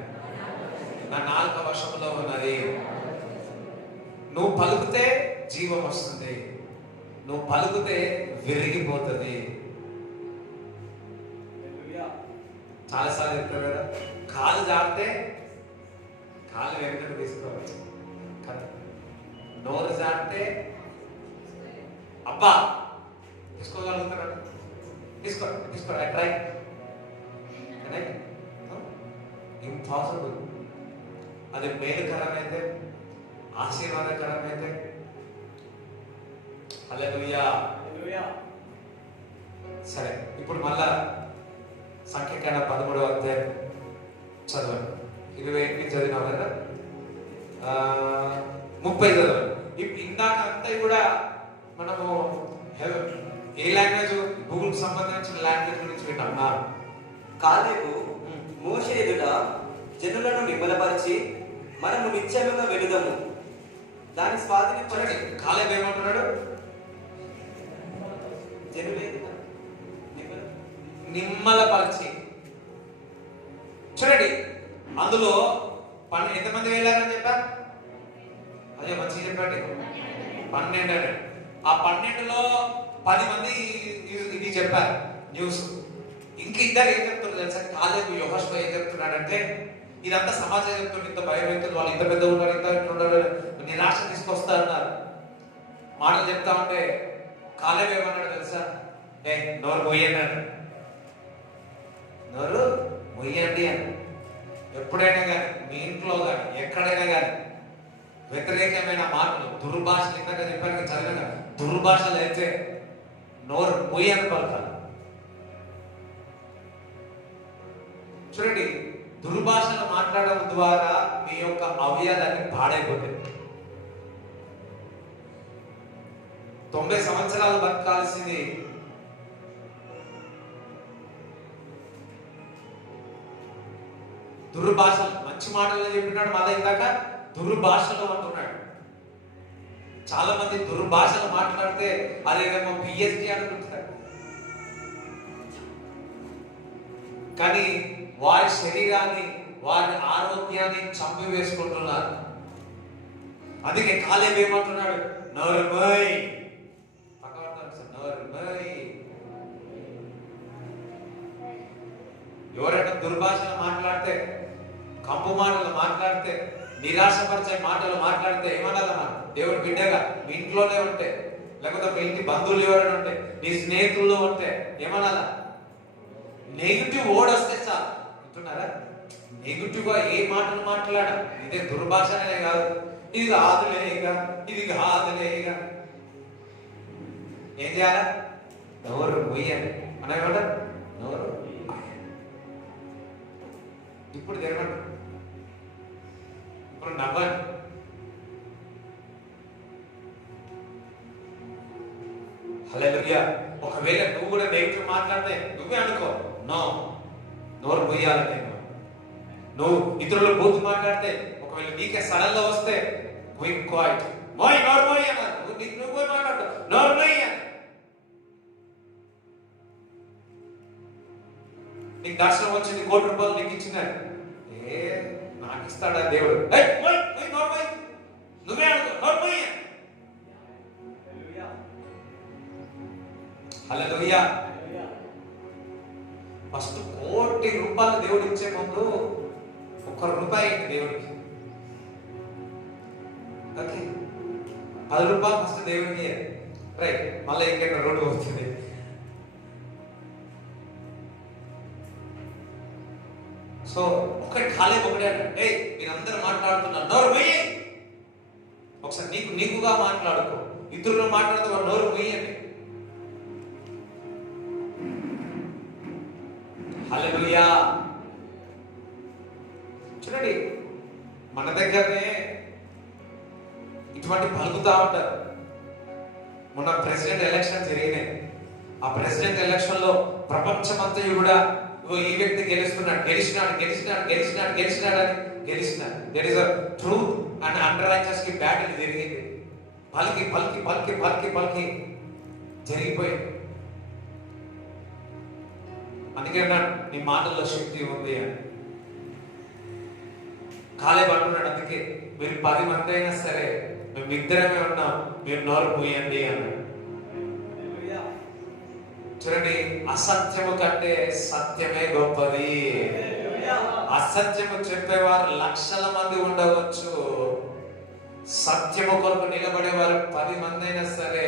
నా నాలుక వశంలో ఉన్నది. నువ్వు పలుకుతే జీవం వస్తుంది, నువ్వు పలుకుతే విరిగిపోతుంది. చాలాసార్లు చెప్తారు కదా, కాలు జారితే కాలు వెనుకకు తీసుకోవచ్చు కదా, నోరు జారితే అబ్బా తీసుకోగలుగుతారా? తీసుకో ట్రై. ఇంపాసిబుల్. అది మేలుకరమైతే, ఆశీర్వాదకరమైతే. హల్లెలూయా. సరే, ఇప్పుడు మళ్ళా సంఖ్యాకాండ 13వ అధ్యాయం చదవండి. 28 చదివినాం కదా, 30 చదవండి. ఇప్పుడు ఇందాక అంతా కూడా మనము ఏ లాంగ్వేజ్, గూగుల్ సంబంధించిన లాంగ్వేజ్ గురించి విన్నాం. కాలేబు మోషే ఎదుట జనులను నిమ్మలపరిచి మనము నిశ్చయముగా వెళుదాము, దాని స్వాధీనపరచి. కాలేబు ఏమంటున్నాడు? జనులే నిమ్మలపరిచి. చూడండి, అందులో ఎంతమంది వెళ్ళారని చెప్పారు? అదే మంచిగా చెప్పండి, 12. ఆ 12లో 10 మంది ఇది చెప్పారు న్యూస్. ఇంక ఇద్దరు ఏం చెప్తున్నారు తెలుసా? కాలేబు యెహోషువ ఏం చెప్తున్నాడంటే, ఇదంతా సమాజం చెప్తుంది, ఇంత భయం అవుతుంది, వాళ్ళు ఇంత పెద్ద ఉన్నారు, ఇంత ఉన్నారు, నిరాశ తీసుకొస్తా ఉన్నారు మాటలు చెప్తా ఉంటే కాలేబు ఏమన్నాడు తెలుసా? నోరు పోయన్నాడు. నోరు మొయ్యండి అని. ఎప్పుడైనా కానీ మీ ఇంట్లో కానీ ఎక్కడైనా కానీ వ్యతిరేకమైన మాటలు, దుర్భాషలు, ఇందాక చెప్పాను చదివిన దుర్భాషలు అయితే నోరు మొయ్యని పలకాలి. చూడండి, దుర్భాషలు మాట్లాడడం ద్వారా మీ యొక్క అవయవాలన్నీ పాడైపోతాయి. 90 సంవత్సరాలు బతకాల్సింది దుర్భాషలు. మంచి మాటలు చెప్పినాడు, మళ్ళీ ఇందాక దుర్భాషలు అంటున్నాడు. చాలా మంది దుర్భాషలు మాట్లాడితే అదేమో పిహెచ్డి అనుకుంటున్నారు, కానీ వారి శరీరాన్ని, వారి ఆరోగ్యాన్ని చంపి వేసుకుంటున్నారు. అందుకే కాలేబు ఏమంటున్నాడు? నోరుమోయ్. నోరుమోయ్. ఎవరైనా దుర్భాషలు మాట్లాడితే, కంపు మాటలు మాట్లాడితే, నిరాశపరిచే మాటలు మాట్లాడితే ఏమనాలమ్మా? దేవుడి బిడ్డగా మీ ఇంట్లోనే ఉంటే, లేకపోతే మీ ఇంటి బంధువులు ఎవరైనా ఉంటే, నీ స్నేహితుల్లో ఉంటే ఏమనాలా? నెగిటివ్ వర్డ్ వస్తే చాలు. అంటున్నారా? నెగిటివ్ గా ఏ మాటలు మాట్లాడ, ఇదే దుర్భాషనే కాదు. ఇది కాదులేగా, ఇది కాదులేగా. ఏం చేయాలా? నోరు మొయ్యాలి. మనం ఏమంటారు? నోరు. ఇప్పుడు తిరగండి, ఇప్పుడు నవ్వండి. హల్లెలూయా. ఒకవేళ నువ్వు కూడా నెగిటివ్ మాట్లాడితే నువ్వే అనుకో, నోరు మొయ్యాలి. నేను నువ్వు ఇతరులు బూతు మాట్లాడితే, ఒకవేళ నీకే సడన్ లో వస్తే క్విక్ క్వైట్, మోయ్ నోరు మోయ్ అన్నారు. నువ్వు పోయి మాట్లాడు, నోరు మోయ్ అని. నీకు దర్శనం వచ్చింది, ₹1,00,00,000 నీకు ఇచ్చినాడు. ఏ నాకు ఇస్తాడా దేవుడు? ఏయ్, పోయ్, పోయ్, నోరు పోయ్. నువ్వే అనుకో, నోరు పోయ్. హల్లెలూయా. ఫస్ట్ ₹1,00,00,000 దేవుడు ఇచ్చే ముందు ₹1 అయింది దేవుడికి. ఓకే, ₹10 ఫస్ట్ దేవుడికి. రైట్, మళ్ళీ ఇంకెక్కడ రోడ్డు వస్తుంది. సో ఒకటి కాలేబు ఒకటే అంటే, మీరందరూ మాట్లాడుతున్నారు, నోరు మొయ్యి. ఒకసారి నీకుగా మాట్లాడుకో. ఇద్దరు మాట్లాడుతూ నోరు మొయ్యండి. హల్లెలూయా. చూడండి, మన దగ్గరనే ఇటువంటి పలుకుతా ఉంటారు. మొన్న ప్రెసిడెంట్ ఎలక్షన్ జరిగినాయి. ఆ ప్రెసిడెంట్ ఎలక్షన్ లో ప్రపంచమంతయు కూడా ఈ వ్యక్తి గెలుస్తున్నాడు, గెలిచినాడు అని గెలిచినాడు. There is a truth and unrighteous కి బ్యాటిల్ జరిగింది. పలికి జరిగిపోయింది. అందుకే అన్నాడు, నీ మాటల్లో శక్తి ఉంది అని. కాలేబు అంటున్నాడు, అందుకే మీరు 10 మంది అయినా సరే మేము ఇద్దరమే ఉన్నాం, మీరు నోరు మూయండి అన్నాడు. చూడండి, అసత్యము కంటే సత్యమే గొప్పది. అసత్యము చెప్పేవారు లక్షల మంది ఉండవచ్చు, సత్యము కొరకు నిలబడేవారు 10 మంది అయినా సరే,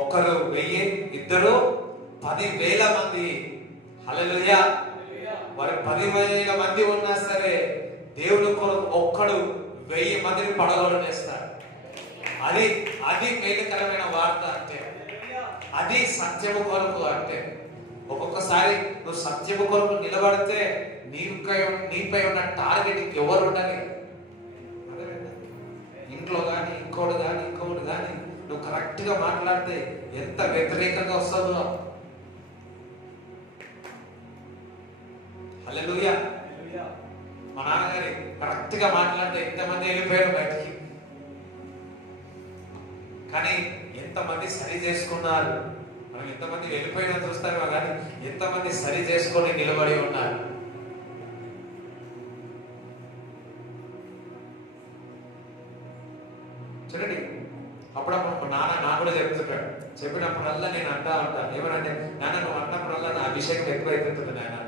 ఒక్కరు 1000, ఇద్దరు 10,000 మంది. హల్లెలూయా. వారు 10,000 మంది ఉన్నా సరే దేవుడు కొరకు ఒక్కడు 1000 మందిని పడగొట్టేస్తాడు. అది మేలుకరమైన వార్త అంటే, అది సత్యము కొరకు అంటే. ఒక్కొక్కసారి నువ్వు సత్యము కొరకు నిలబడితే నీపై ఉన్న టార్గెట్ ఎవరు ఉండాలి? ఇంట్లో కానీ ఇంకోటి కానీ నువ్వు కరెక్ట్ గా మాట్లాడితే ఎంత వ్యతిరేకంగా వస్తుందో. హల్లెలూయా. మా నాన్నగారి కరెక్ట్ గా మాట్లాడితే ఎంతమంది వెళ్ళిపోయారు బయటికి. కానీ ఎంతమంది సరి చేసుకున్నారు? మనం ఎంతమంది వెళ్ళిపోయినా చూస్తామో కానీ ఎంతమంది సరి చేసుకొని నిలబడి ఉన్నారు? చూడండి, అప్పుడప్పుడు మా నాన్న నా కూడా చెప్తుంటాడు. చెప్పినప్పుడల్లా నేను అంటా ఉంటాను, ఏమనంటే, నాన్న నువ్వు అన్నప్పుడల్లా నా అభిషేకం ఎక్కువైపోతుంది నాయన.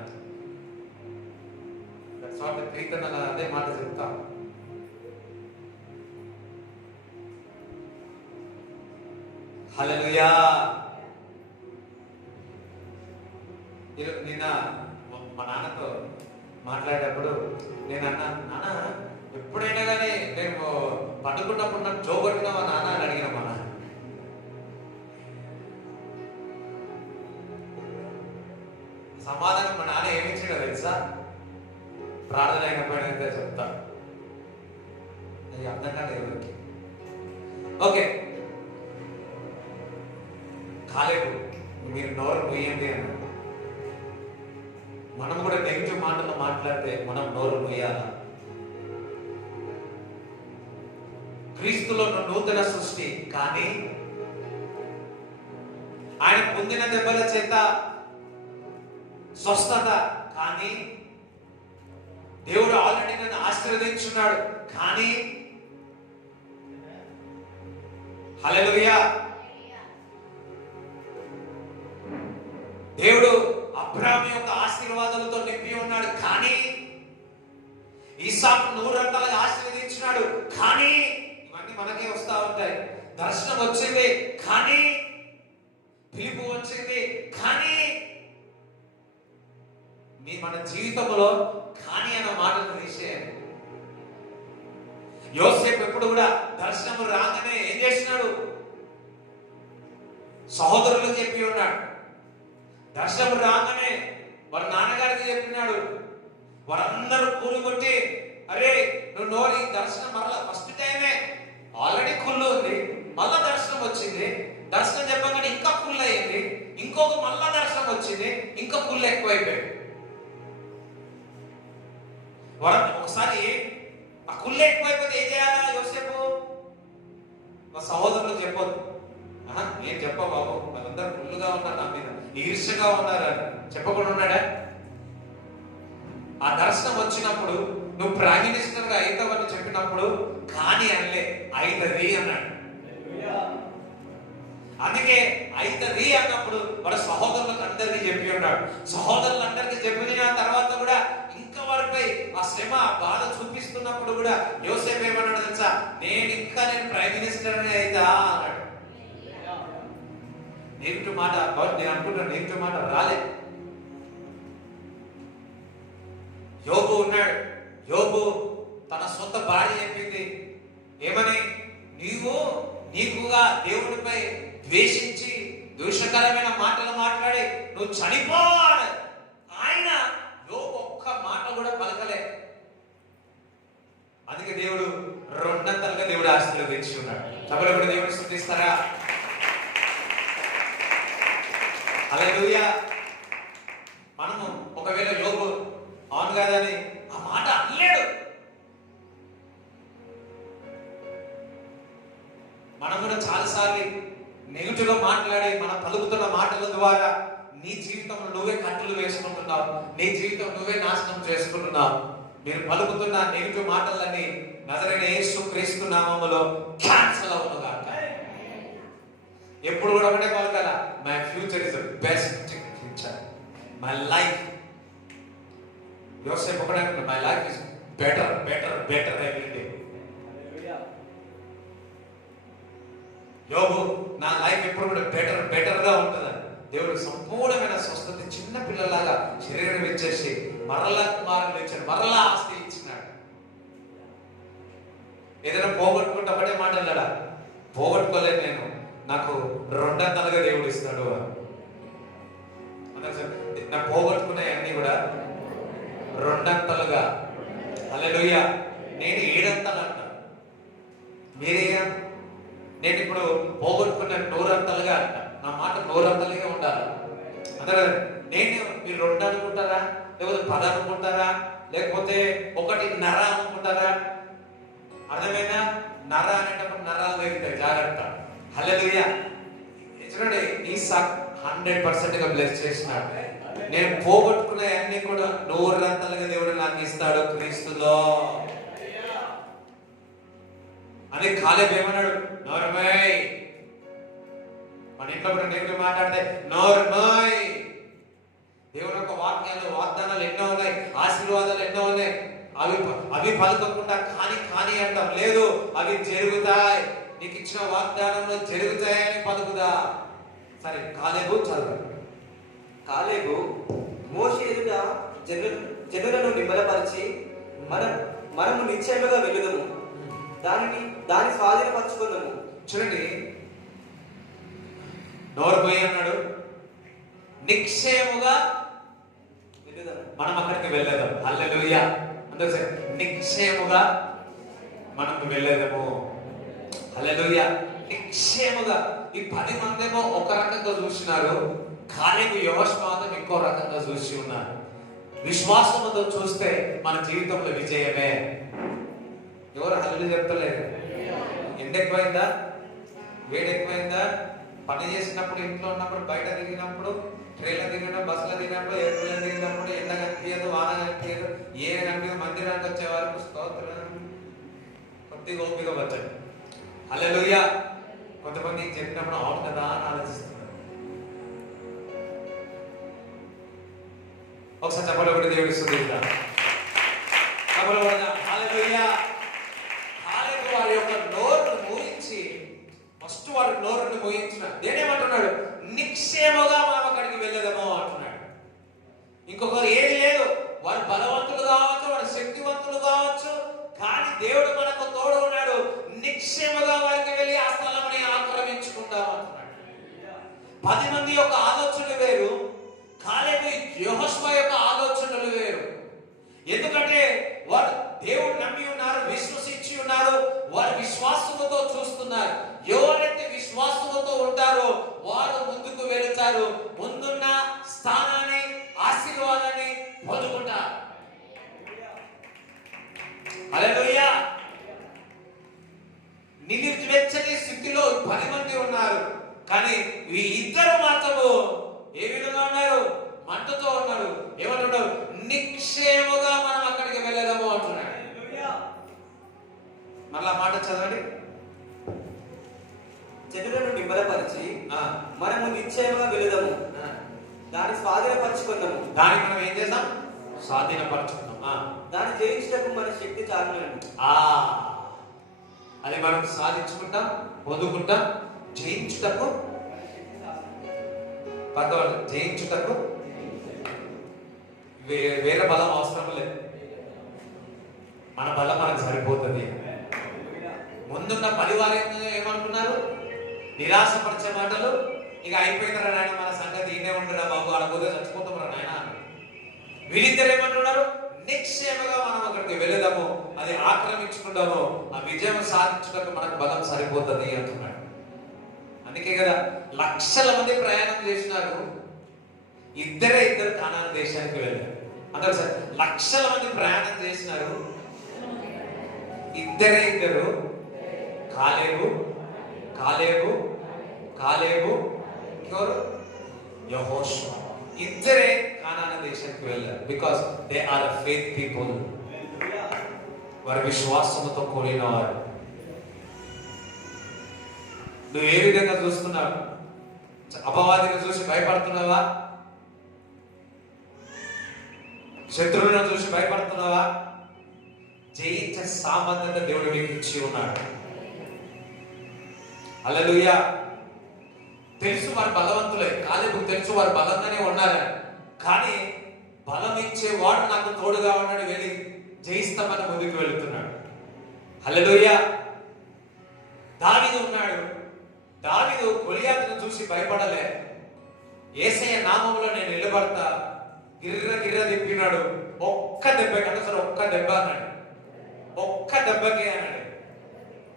కీర్తనల అదే మాట చెప్తాం. హల్లెలూయా. నిన్న మా నాన్నతో మాట్లాడేటప్పుడు నేను అన్నా, నాన్న ఎప్పుడైనా కానీ నేను పండుకున్నప్పుడు నన్ను జోగొట్టినావా నాన్న అని అడిగిన. మా నాన్న సమాధానం మా నాన్న ఏమిచ్చాడో తెలుసా? ప్రార్థన అయినప్పుడైతే చెప్తా, అది అర్థం కాదు ఎవరికి. ఓకే, కాలేబు మీరు నోరు మూయండి అన్నాడు. మనం కూడా నెగిటివ్ మాటలు మాట్లాడితే మనం నోరు మూయాలా? క్రీస్తులో నూతన సృష్టి, కానీ ఆయన పొందిన దెబ్బల చేత స్వస్థత, కానీ దేవుడు ఆల్రెడీ నన్ను ఆశీర్వదించున్నాడు, కానీ హల్లెలూయా. దేవుడు అబ్రాహాము యొక్క ఆశీర్వాదాలతో నింపి ఉన్నాడు, కానీ ఇస్సాకు 100 రకాలుగా ఆశీర్వదించినాడు, కానీ ఇవన్నీ మనకే వస్తా ఉంటాయి. దర్శనం వచ్చింది, కానీ పిలుపు వచ్చింది, కానీ మన జీవితంలో కానీ అన్న మాటను తీసేయండి. యోసేపు ఎప్పుడు కూడా దర్శనం రాగానే ఏం చేసినాడు? సహోదరులకు చెప్పి ఉన్నాడు. దర్శనం రాగానే వారి నాన్నగారికి చెప్పినాడు. వారందరూ కూలికొట్టి, అరే నువ్వు నోరి దర్శనం మరలా ఫస్ట్ టైమే ఆల్రెడీ కుళ్ళు ఉంది, మళ్ళా దర్శనం వచ్చింది. దర్శనం చెప్పగానే ఇంకా కుళ్ళు అయింది, ఇంకొక మళ్ళా దర్శనం వచ్చింది, ఇంకా కుళ్ళు ఎక్కువైపోయింది. ఒకసారి ఆ కుళ్ళు ఎక్కువైపోతే ఏం చేయాలా యోసేపు? మా సహోదరులకు చెప్పొద్దు. నేను చెప్పా బాబు, వాళ్ళందరూ కుళ్ళుగా ఉన్నారు, నా మీద ఈర్ష్యగా ఉన్నారు అని చెప్పకుండా ఉన్నాడా? వచ్చినప్పుడు నువ్వు ప్రైమ్ మినిస్టర్ గా అవుతావని చెప్పినప్పుడు కానీ అనలే, అవుతుంది అన్నాడు. అందుకే అవుతుంది అన్నప్పుడు వాడు సహోదరులకు అందరికీ చెప్పి ఉన్నాడు. సహోదరులందరికీ చెప్పిన తర్వాత కూడా ఇంకా వారిపై ఆ శ్రమ బాధ చూపిస్తున్నప్పుడు కూడా యోసేపు ఏమన్నాడు తెలుసా? నేను ప్రైమ్ మినిస్టర్ అయితా అన్నాడు. నెగిటివ్ మాట నేను అనుకుంటున్నా, నెగిటివ్ మాట రాలే. యోబు ఉన్నాడు. యోబు తన సొంత భార్య చెప్పింది ఏమని? నీకుగా దేవుడిపై ద్వేషించి దూషకరమైన మాటలు మాట్లాడి నువ్వు చనిపోవాలి. ఆయన యోబు ఒక్క మాట కూడా పలకలే. అందుకే దేవుడు రెండంతలుగా దేవుడు ఆశీర్వదించి ఉన్నాడు. సభలో కూడా దేవుడు స్తుతిస్తారా? హల్లెలూయా. మనము ఒకవేళ యోబు అవును కాదని ఆ మాట అనలేడు. మనం కూడా చాలాసార్లు నెగిటివ్ గా మాట్లాడి మనం పలుకుతున్న మాటల ద్వారా నీ జీవితంలో నువ్వే కట్టులు వేసుకుంటున్నావు, నీ జీవితం నువ్వే నాశనం చేసుకుంటున్నావు. మీరు పలుకుతున్న నెగిటివ్ మాటలన్నీ నజరైన యేసు క్రీస్తు నామములో క్యాన్సల్ అవును కాక. ఎప్పుడు కూడా ఒకటే పలకాల, my future is the best future, my life. యోసేపు ఒకటే అనుకున్నాడు, my life is better better better every day. యోబు నా లైఫ్ ఎప్పుడు కూడా బెటర్ బెటర్ గా ఉంటుందని దేవుడు సంపూర్ణమైన స్వస్థత చిన్న పిల్లలాగా శరీరం ఇచ్చేసి మరలా కుమారులు ఇచ్చాడు, మరలా ఆస్తి ఇచ్చినాడు. ఏదైనా పోగొట్టుకుంటే ఒకటే మాట అన్నాడా? పోగొట్టుకోలేదు నేను, నాకు రెండంతలుగా దేవుడు ఇస్తాడు. నా పోగొట్టుకున్నాయన్నీ కూడా రెండంతలుగా. హల్లెలూయా. నేను 7 అంతలు అంట, మీరేగా నేను ఇప్పుడు పోగొట్టుకున్న 100 అంతలుగా అంట. నా మాట 100 అంతలుగా ఉండాలి. అందరూ నేను మీరు 2 అనుకుంటారా, లేకపోతే 10 అనుకుంటారా, లేకపోతే 1.5 అనుకుంటారా? అర్థమైనా? నర అనేటప్పుడు నరాలు పెరుగుతాయి, జాగ్రత్త. హల్లెలూయా. చూడండి, ఈ 100% గా బ్లెస్ చేసినాడు. నేను పోగొట్టుకున్న అన్ని కూడా 100 అంతలుగా దేవుడు నాకు ఇస్తాడు క్రీస్తులో అని కాలేబు ఏమన్నాడు? నోర్మై. మన ఇంట్లో కూడా దేవుడు మాట్లాడితే నోర్మై. దేవుని యొక్క వాక్యాలు వాగ్దానాలు ఎన్నో ఉన్నాయి, ఆశీర్వాదాలు ఎన్నో ఉన్నాయి. అవి పలకకుండా కానీ అంటాం లేదు, అవి జరుగుతాయి. నీకు ఇచ్చిన వాగ్దానంలో జరుగుతాయని పలుకుదా. సరే, కాలేబు చదువు. కాలేబు మోషే ఎదుట జనులను నిమ్మలపరిచి మనము నిశ్చయముగా వెలుదము, దాని స్వాధీనపరచుకుందాము. చూడండి, నోరుపోయి అన్నాడు, నిశ్చయముగా మనం అక్కడికి వెళ్ళేదాం. హల్లెలూయా. అందరూ సరే, నిశ్చయముగా మనం వెళ్ళేదాము. హల్లెలూయా. నిశ్చయముగా. ఈ 10 మందేమో ఒక రకంగా చూసినారు, కాలేబు యెహోషువతో ఇంకో రకంగా చూసి ఉన్నారు. విశ్వాసంతో చూస్తే మన జీవితంలో విజయమే. ఎవరు హల్లెలూయా చెప్తలేరు? ఎండ ఎక్కువైందా, వేడి ఎక్కువైందా? పని చేసినప్పుడు, ఇంట్లో ఉన్నప్పుడు, బయట తిరిగినప్పుడు, ట్రైన్లో తిరిగినప్పుడు, బస్సులో తిరిగినప్పుడు, ఎయిర్ప్లేన్ తిరిగినప్పుడు ఎండ కనిపించదు, వాన కనిపించదు, ఏ కనిపించదు. మందిరానికి వచ్చే వరకు స్తోత్రం కొద్దిగా ఓపిక వచ్చాడు. హల్లెలూయా. కొంతమంది చెప్పినప్పుడు అవును కదా అని ఆలోచిస్తున్నారు. ఒకసారి చెప్పలో కూడా దేవుడి స్తుతిద్దాం. చెప్పలో కూడా హల్లెలూయా. కాలేబు వారి యొక్క నోరును మూయించి, ఫస్ట్ వారి నోరును మూయించిన దేనేమంటున్నాడు? నిశ్చయముగా మనం అక్కడికి వెళ్ళేదేమో అంటున్నాడు. ఇంకొకరు ఏది లేదు, వారు బలవంతులు కావచ్చు, వారు శక్తివంతులు కావచ్చు, కానీ దేవుడు మనకు తోడు ఉన్నాడు. నిశ్చయముగా వారికి వెళ్ళి ఆ స్థలంని ఆక్రమించుకుంటాం అంటున్నాడు. 10 మంది యొక్క ఆలోచనలు వేరు, కాలేబు యెహోషువ యొక్క ఆలోచనలు వేరు. ఎందుకంటే వారు దేవుడు నమ్మి ఉన్నారు, విశ్వసించి ఉన్నారు, వారు విశ్వాసముతో చూస్తున్నారు. ఎవరైతే విశ్వాసముతో ఉంటారో వారు ముందుకు వెళుతారు, ముందున్న స్థానాన్ని, ఆశీర్వాదాన్ని పొందుకుంటారు. హల్లెలూయా. నిలిచివెచ్చని స్థితిలో 10 మంది ఉన్నారు, కానీ ఈ ఇద్దరు మాత్రము ఏ విధంగా ఉన్నారు? మంటతో ఉన్నారు. ఏమంటున్నారు? నిశ్చయముగా మనం అక్కడికి స్వాధీనపరచుకుందాము. దాన్ని మనం ఏం చేద్దాం? స్వాధీనపరచుకుందాం. దాన్ని జయించుటకు మన శక్తి చాలునండి. అది మనం సాధించుకుంటాం, పొందుకుంటాం. జయించుటకు పక్కవాళ్ళు జయించుటకు వేరే బలం అవసరం లేదు. మన బలం మనకు సరిపోతుంది. ముందున్న 10 వారు ఏమనుకున్నారు? నిరాశపరిచే మాటలు. ఇక అయిపోయిందిరా నాయన, మన సంగతి ఈయనే ఉండరా బాబు, అడగోదే చచ్చిపోతాం నాయన. వీళ్ళిద్దరు ఏమంటున్నారు? నిశ్చయముగా మనం అక్కడికి వెళదాము, అది ఆక్రమించుకుంటాము, ఆ విజయం సాధించుటకు మనకు బలం సరిపోతుంది అంటున్నాడు. అందుకే కదా లక్షల మంది ప్రయాణం చేసినారు, ఇద్దరు కానాను దేశానికి వెళ్ళారు. అందరూ సార్, లక్షల మంది ప్రయాణం చేసినారు, ఇద్దరు కాలేబు ఎవరు? యెహోషువ. ఇద్దరే కానాను దేశానికి వెళ్ళారు. Because they are a faith people. వారి విశ్వాసముతో కూడిన వారు. నువ్వు ఏ విధంగా చూస్తున్నావు? అపవాదిని చూసి భయపడుతున్నావా? శత్రువులను చూసి భయపడుతున్నావా? జయించే సామర్థ్యత దేవుడు మీకు ఇచ్చి ఉన్నాడు. హల్లెలూయా. తెలుసు వారు బలవంతులే, కాలేబుకు తెలుసు వారు బలంగానే ఉన్నారని. కానీ బలం ఇచ్చేవాడు నాకు తోడుగా ఉన్నాడు, వెళ్ళి జయిస్తామని ముందుకు వెళుతున్నాడు. హల్లెలూయా. దావీదు ఉన్నాడు. దావీదు గొలియాతును చూసి భయపడలే. యేసయ్య నామములో నేను నిలబడతా, గిర్ర తిప్పినాడు. ఒక్క దెబ్బ అంటే సరే, ఒక్క దెబ్బ అన్నాడు. ఒక్క దెబ్బకే అన్నాడు.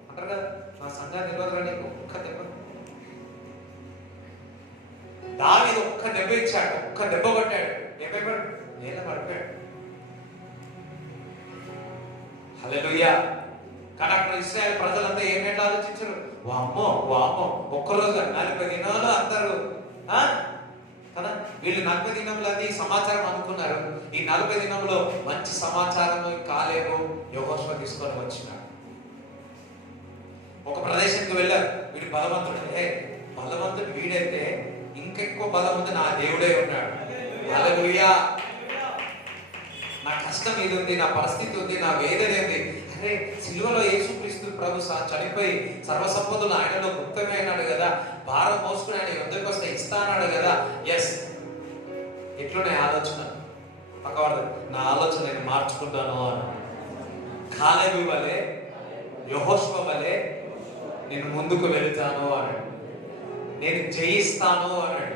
అంటారు కదా, నా సంఘాన్ని నిలబడరా, ఒక్క దెబ్బ. దావీదు ఒక్క దెబ్బ ఇచ్చాడు, ఒక్క దెబ్బ కొట్టాడు. ఏమైపోయాడు? నేల పడిపోయాడు. హల్లెలూయా. కానీ అక్కడ ఇశ్రాయేలు ప్రజలంతా ఏమేంటి ఆలోచించారు? వామ్మో ఒక్కరోజు 40 దినాలు అందరూ కదా, వీళ్ళు 40 దినంలో అది సమాచారం అనుకున్నారు. ఈ 40 దినంలో మంచి సమాచారం కాలేబు యెహోషువ తీసుకొని వచ్చినాడు. ఒక ప్రదేశానికి వెళ్ళారు. వీడు బలవంతుడు వీడైతే ఇంకెక్కువ బలం ఉంది, నా దేవుడే ఉన్నాడు. హల్లెలూయా. నా కష్టం ఇది ఉంది, నా పరిస్థితి ఉంది, నా వేదన ఉంది. అరే, సిలువలో యేసుక్రీస్తు ప్రభు చనిపోయి సర్వసంపదలు ఆయనలో గుప్తమే అయినాడు కదా, భారం మోసుకుని ఆయన యుద్ధకు వస్తే ఇస్తా అన్నాడు కదా. ఎస్, ఎట్లునే ఆలోచన పక్కవాడు, నా ఆలోచన నేను మార్చుకుంటాను అని. కాలేబు వలె, యెహోషువ వలె నేను ముందుకు వెళుతాను అన్నాడు. నేను జయిస్తాను అన్నాడు.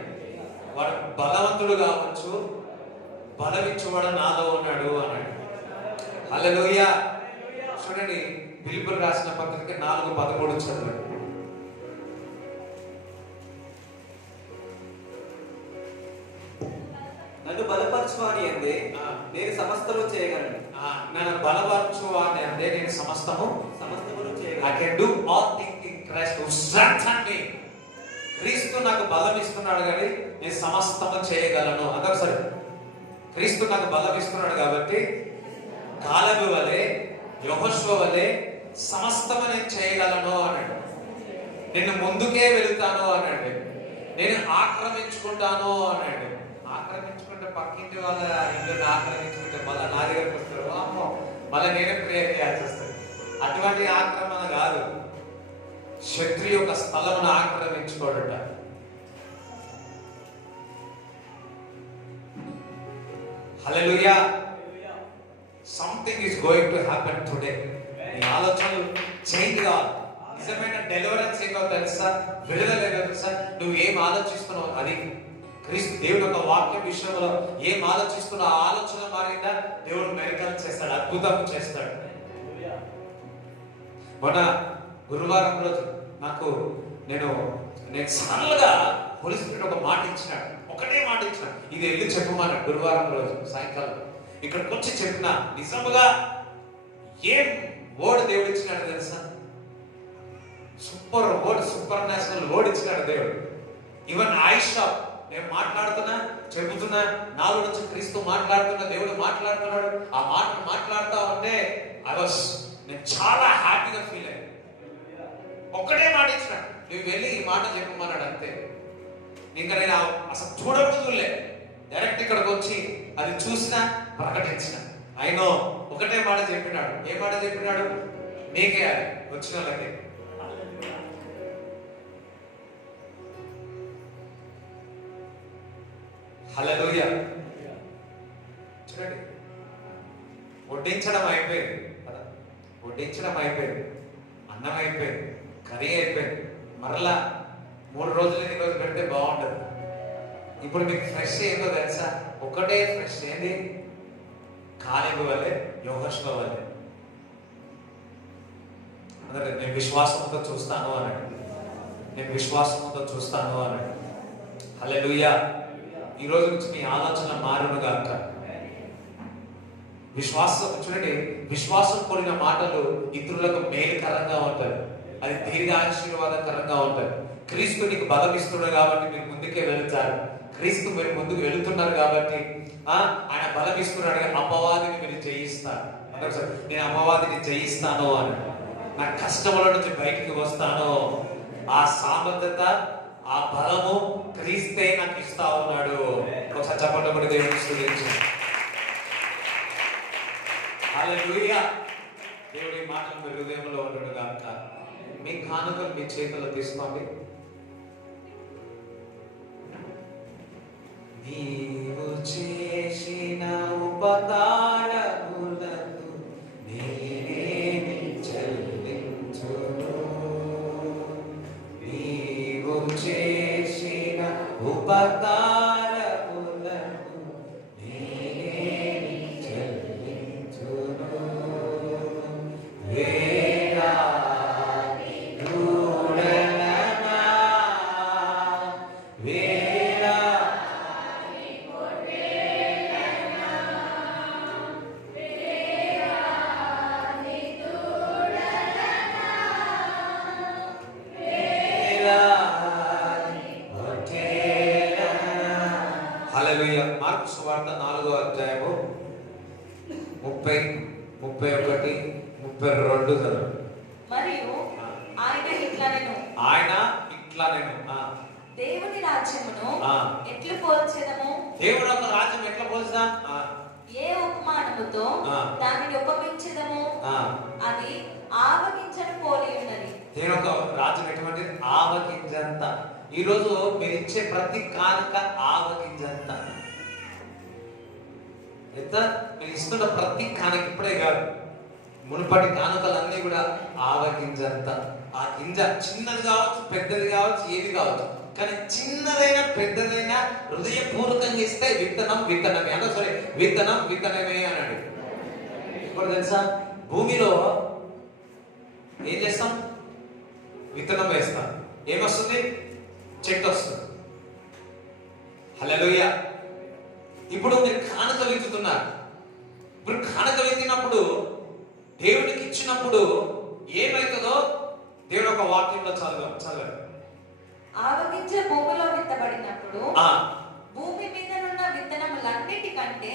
వాడు బలవంతుడు కావచ్చు, బలమిచ్చువాడు నాలో ఉన్నాడు అన్నాడు. హల్లెలూయా. చూడండి, ఫిలిప్పీయులకు రాసిన పత్రిక 4:13 చదవండి. నన్ను బలపరచువాని అందే నేను సమస్తము చేయగలను. నన్ను బలపరచువాని అందే నేను సమస్తము చేయగలను. I can do all things in Christ who strengthens me. క్రీస్తు నాకు బలం ఇస్తున్నాడు కానీ నేను సమస్తము చేయగలను. అందరూ సరే, క్రీస్తు నాకు బలం ఇస్తున్నాడు కాబట్టి కాలేబు వలె, యెహోషువ వలె సమస్తము నేను చేయగలను అన్నాడు. నేను ముందుకే వెళుతాను అన్నాడు. నేను ఆక్రమించుకుంటాను అన్నాడు. ఆక్రమించుకుంటే పక్కింటి వాళ్ళ ఇల్లు ఆక్రమించుకుంటే మళ్ళీ నా దగ్గరకు వస్తారు, అమ్మో మళ్ళీ నేనే ప్రేయర్ చేయాల్సి వస్తుంది. అటువంటి ఆక్రమణ కాదు. శత్రు యొక్క స్థలమును ఆక్రమించుకోడట. హల్లెలూయా. Something is going to happen today. నీ ఆలోచనలు చేంజ్ కావాలి. నిజమైన డెలివరెన్స్ ఏంటో తెలుసా? విడుదల ఏంటో తెలుసా? నువ్వు ఏం ఆలోచిస్తున్నావు అది క్రీస్తు దేవుడు ఒక వాక్యం విషయంలో ఏం ఆలోచిస్తున్నావు, ఆ ఆలోచన మారిందా దేవుడు మెరికల్ చేస్తాడు, అద్భుతం చేస్తాడు. మొన్న గురువారం రోజు నేను సడన్ గా హోలీ స్పిరిట్ ఒక మాట ఇచ్చినాడు. ఒకటే మాట ఇచ్చినాడు, ఇది వెళ్ళి చెప్పమన్నాడు. గురువారం రోజు సాయంకాలం ఇక్కడికి వచ్చి చెప్పిన నిజముగా ఏం వర్డ్ దేవుడు ఇచ్చినాడు తెలుసా? Super word, super national word ఇచ్చినాడు దేవుడు. ఈవెన్ ఆయిషా నేను మాట్లాడుతున్నా, చెబుతున్నా, నాలో నుంచి క్రీస్తు మాట్లాడుతున్నా, దేవుడు మాట్లాడుతున్నాడు. ఆ మాటను మాట్లాడుతూ ఉంటే నేను చాలా హ్యాపీగా ఫీల్ అయ్యాను. ఒక్కటే మాట ఇచ్చినాడు, నువ్వు వెళ్ళి ఈ మాట చెప్పమన్నాడు. అంతే. ఇంకా నేను అసలు చూడకూడదులే, డైరెక్ట్ ఇక్కడికి వచ్చి అది చూసిన ప్రకటించిన. అయినో ఒకటే మాట చెప్పినాడు. ఏ మాట చెప్పినాడు? మీకే, అది వచ్చిన వాళ్ళకి. హల్లెలూయా. చూడండి, వడ్డించడం అయిపోయింది కదా, వడ్డించడం అయిపోయింది, అన్నం అయిపోయింది, కర్రీ అయిపోయింది. మరలా 3 రోజులు ఈరోజు పెడితే బాగుంటుంది. ఇప్పుడు మీకు ఫ్రెష్ ఏందో తెలుసా? ఒకటే ఫ్రెష్. ఏంది? కాలేబు వల్లే, యోహోషువ వల్లే. అందరూ నేను విశ్వాసంతో చూస్తాను అన్నాడు. నేను విశ్వాసంతో చూస్తాను అన్నాడు. హల్లెలూయా. ఈ రోజు నుంచి మీ ఆలోచన మారునుగాక. విశ్వాసం, చూడండి, విశ్వాసం కూడిన మాటలు ఇతరులకు మేలుకరంగా ఉంటాయి. అది దీర్ఘ ఆశీర్వాదకరంగా ఉంటాయి. క్రీస్తు నీకు బలం ఇస్తున్నాడు కాబట్టి మీరు ముందుకే వెళుతారు. క్రీస్తు మీరు ముందుకు వెళుతున్నారు కాబట్టి ఆయన బలం ఇస్తున్నాడు. అమ్మవాదిని మీరు జయిస్తారు. నేను అమ్మవాదిని జయిస్తాను అని, నా కష్టముల నుంచి బయటికి వస్తాను. ఆ సామర్థ్యత, ఆ బలము క్రీస్తే నాకు ఇస్తా ఉన్నాడు. ఒకసారి చెప్పండి, కూడా దేవుని స్తుతించండి. హల్లెలూయా. దేవుడి మాటలు మీ హృదయంలో ఉండడు గాక. మీ కానుకలు మీ చేతుల్లో తీసుకోండి. నీవు చేసిన ఉపకారములకు నేనేమి చెల్లించును? నీవు చేసిన ఉపకారములకు నేనేమి చెల్లించును? వేలాది దూడలనా, హల్లెలూయా. మార్కు సువార్త 4వ అధ్యాయము 30, 31, 32 చదవండి. మరియు ఆయన ఇట్లా నేను దేవుని రాజ్యమును ఎట్లు పోల్చెదము? దేవుడు ఒక రాజ్యం ఎట్లా పోల్చుదా? ఏ ఉపమానముతో దానిని ఉపమించెదము? అది ఆవగింజను పోలి ఉన్నది. దేవుడు ఒక రాజ్యం ఎటువంటి? ఆవగింజంత. ఈ రోజు మీరు ఇచ్చే ప్రతి కానుక ఆవగింజంత. ఎంత మీరు ఇస్తున్న ప్రతి కానుక, ఇప్పుడే కాదు, మునుపటి కానుకలన్నీ కూడా ఆవగింజంత. ఆ గింజ చిన్నది కావచ్చు, పెద్దది కావచ్చు, ఏది కావచ్చు, కానీ చిన్నదైనా పెద్దదైనా హృదయపూర్వకంగా ఇస్తే విత్తనం విత్తనమే అన్న. సరే, విత్తనం విత్తనమే అన్నాడు. ఇప్పుడు తెలుసా, భూమిలో ఏం చేస్తాం? విత్తనం వేస్తాం. ఏమొస్తుంది? చెట్టు వస్తుంది. హల్లెలూయా. ఇప్పుడు మీరు కానుక విత్తుతున్నారు. ఇప్పుడు కానుక విత్తినప్పుడు, దేవుడికి ఇచ్చినప్పుడు ఏమవుతుందో దేవుడు ఒక వాక్యంలో చదవండి. ఆవగింజ భూమిలో విత్తబడినప్పుడు భూమి మీద ఉన్న విత్తనములన్నిటికంటే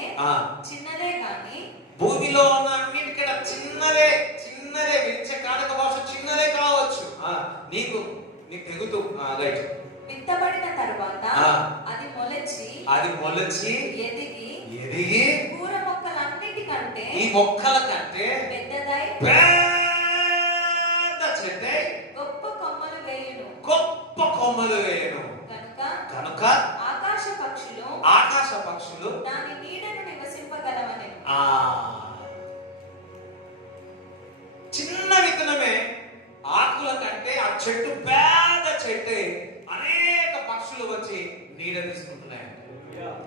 చిన్నదే గాని, భూమిలో ఉన్న అన్నిటికంటే చిన్నదే. చిన్నదే విచ్చే కానుక భాష చిన్నదే కావచ్చు. నీకు తెగుతూ రైట్. విత్తబడిన తర్వాత అది మొలచి ఎదిగి కూర మొక్కలన్నిటికంటే, ఈ మొక్కల కంటే పెద్దదై పెద్ద చెట్టై గొప్ప కొమ్మలు వేయును. కనుక ఆకాశ పక్షులు దాని నీడను నివసింపగలవని. చిన్న విత్తనమే ఆకుల కంటే ఆ చెట్టు పెద్ద చెట్టే అనేక పక్షులు వచ్చి నీడ తీసుకుంటున్నాయి.